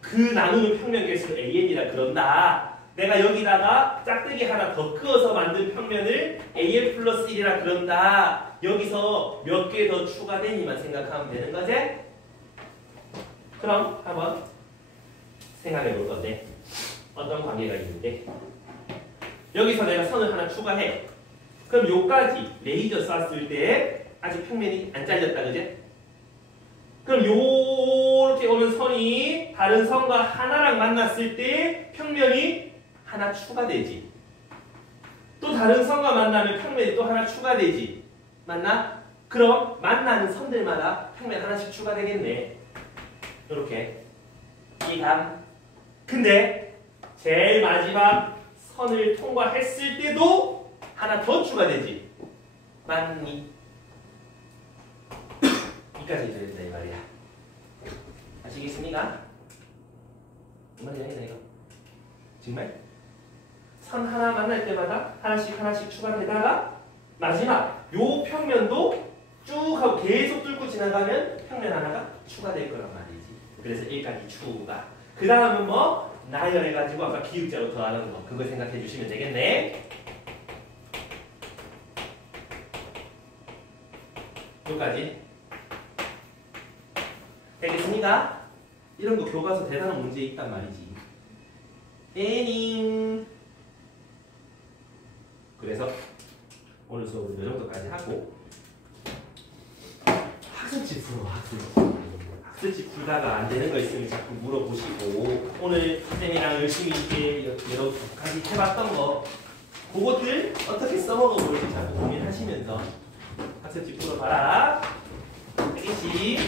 그 나누는 평면 개수를 AN이라 그런다. 내가 여기다가 짝대기 하나 더 그어서 만든 평면을 AN 플러스 1이라 그런다. 여기서 몇 개 더 추가되니만 생각하면 되는 거지? 그럼 한번 생각해 볼 건데 어떤 관계가 있는데 여기서 내가 선을 하나 추가해. 그럼 요까지 레이저 쐈을 때 아직 평면이 안 잘렸다 그제? 그럼 요렇게 오는 선이 다른 선과 하나랑 만났을 때 평면이 하나 추가되지. 또 다른 선과 만나면 평면이 또 하나 추가되지. 맞나? 그럼 만나는 선들마다 평면 하나씩 추가되겠네. 요렇게 이감. 근데 제일 마지막 선을 통과했을 때도 하나 더 추가되지. 맞니? 여기까지 해줘야 된다 이 말이야. 아시겠습니까? 정말 이상이다 이거. 정말? 선 하나 만날 때마다 하나씩 추가되다가 마지막 요 평면도 쭉 하고 계속 뚫고 지나가면 평면 하나가 추가될 거란 말이지. 그래서 1까지 추가. 그 다음은 뭐? 나열해가지고 아까 기울자로 더하는 거 그거 생각해 주시면 되겠네. 여기까지 되겠습니까? 이런 거 교과서 대단한 문제 있단 말이지. 애닝. 그래서 오늘 수업은 이 정도까지 하고 학습지 풀어. 학습지 풀다가 안 되는 거 있으면 자꾸 물어보시고 오늘 쌤이랑 열심히 이렇게 여러 가지 해봤던 거 그것들 어떻게 써먹어 볼지 자꾸 고민하시면서 학습지 풀어봐라. 알겠지?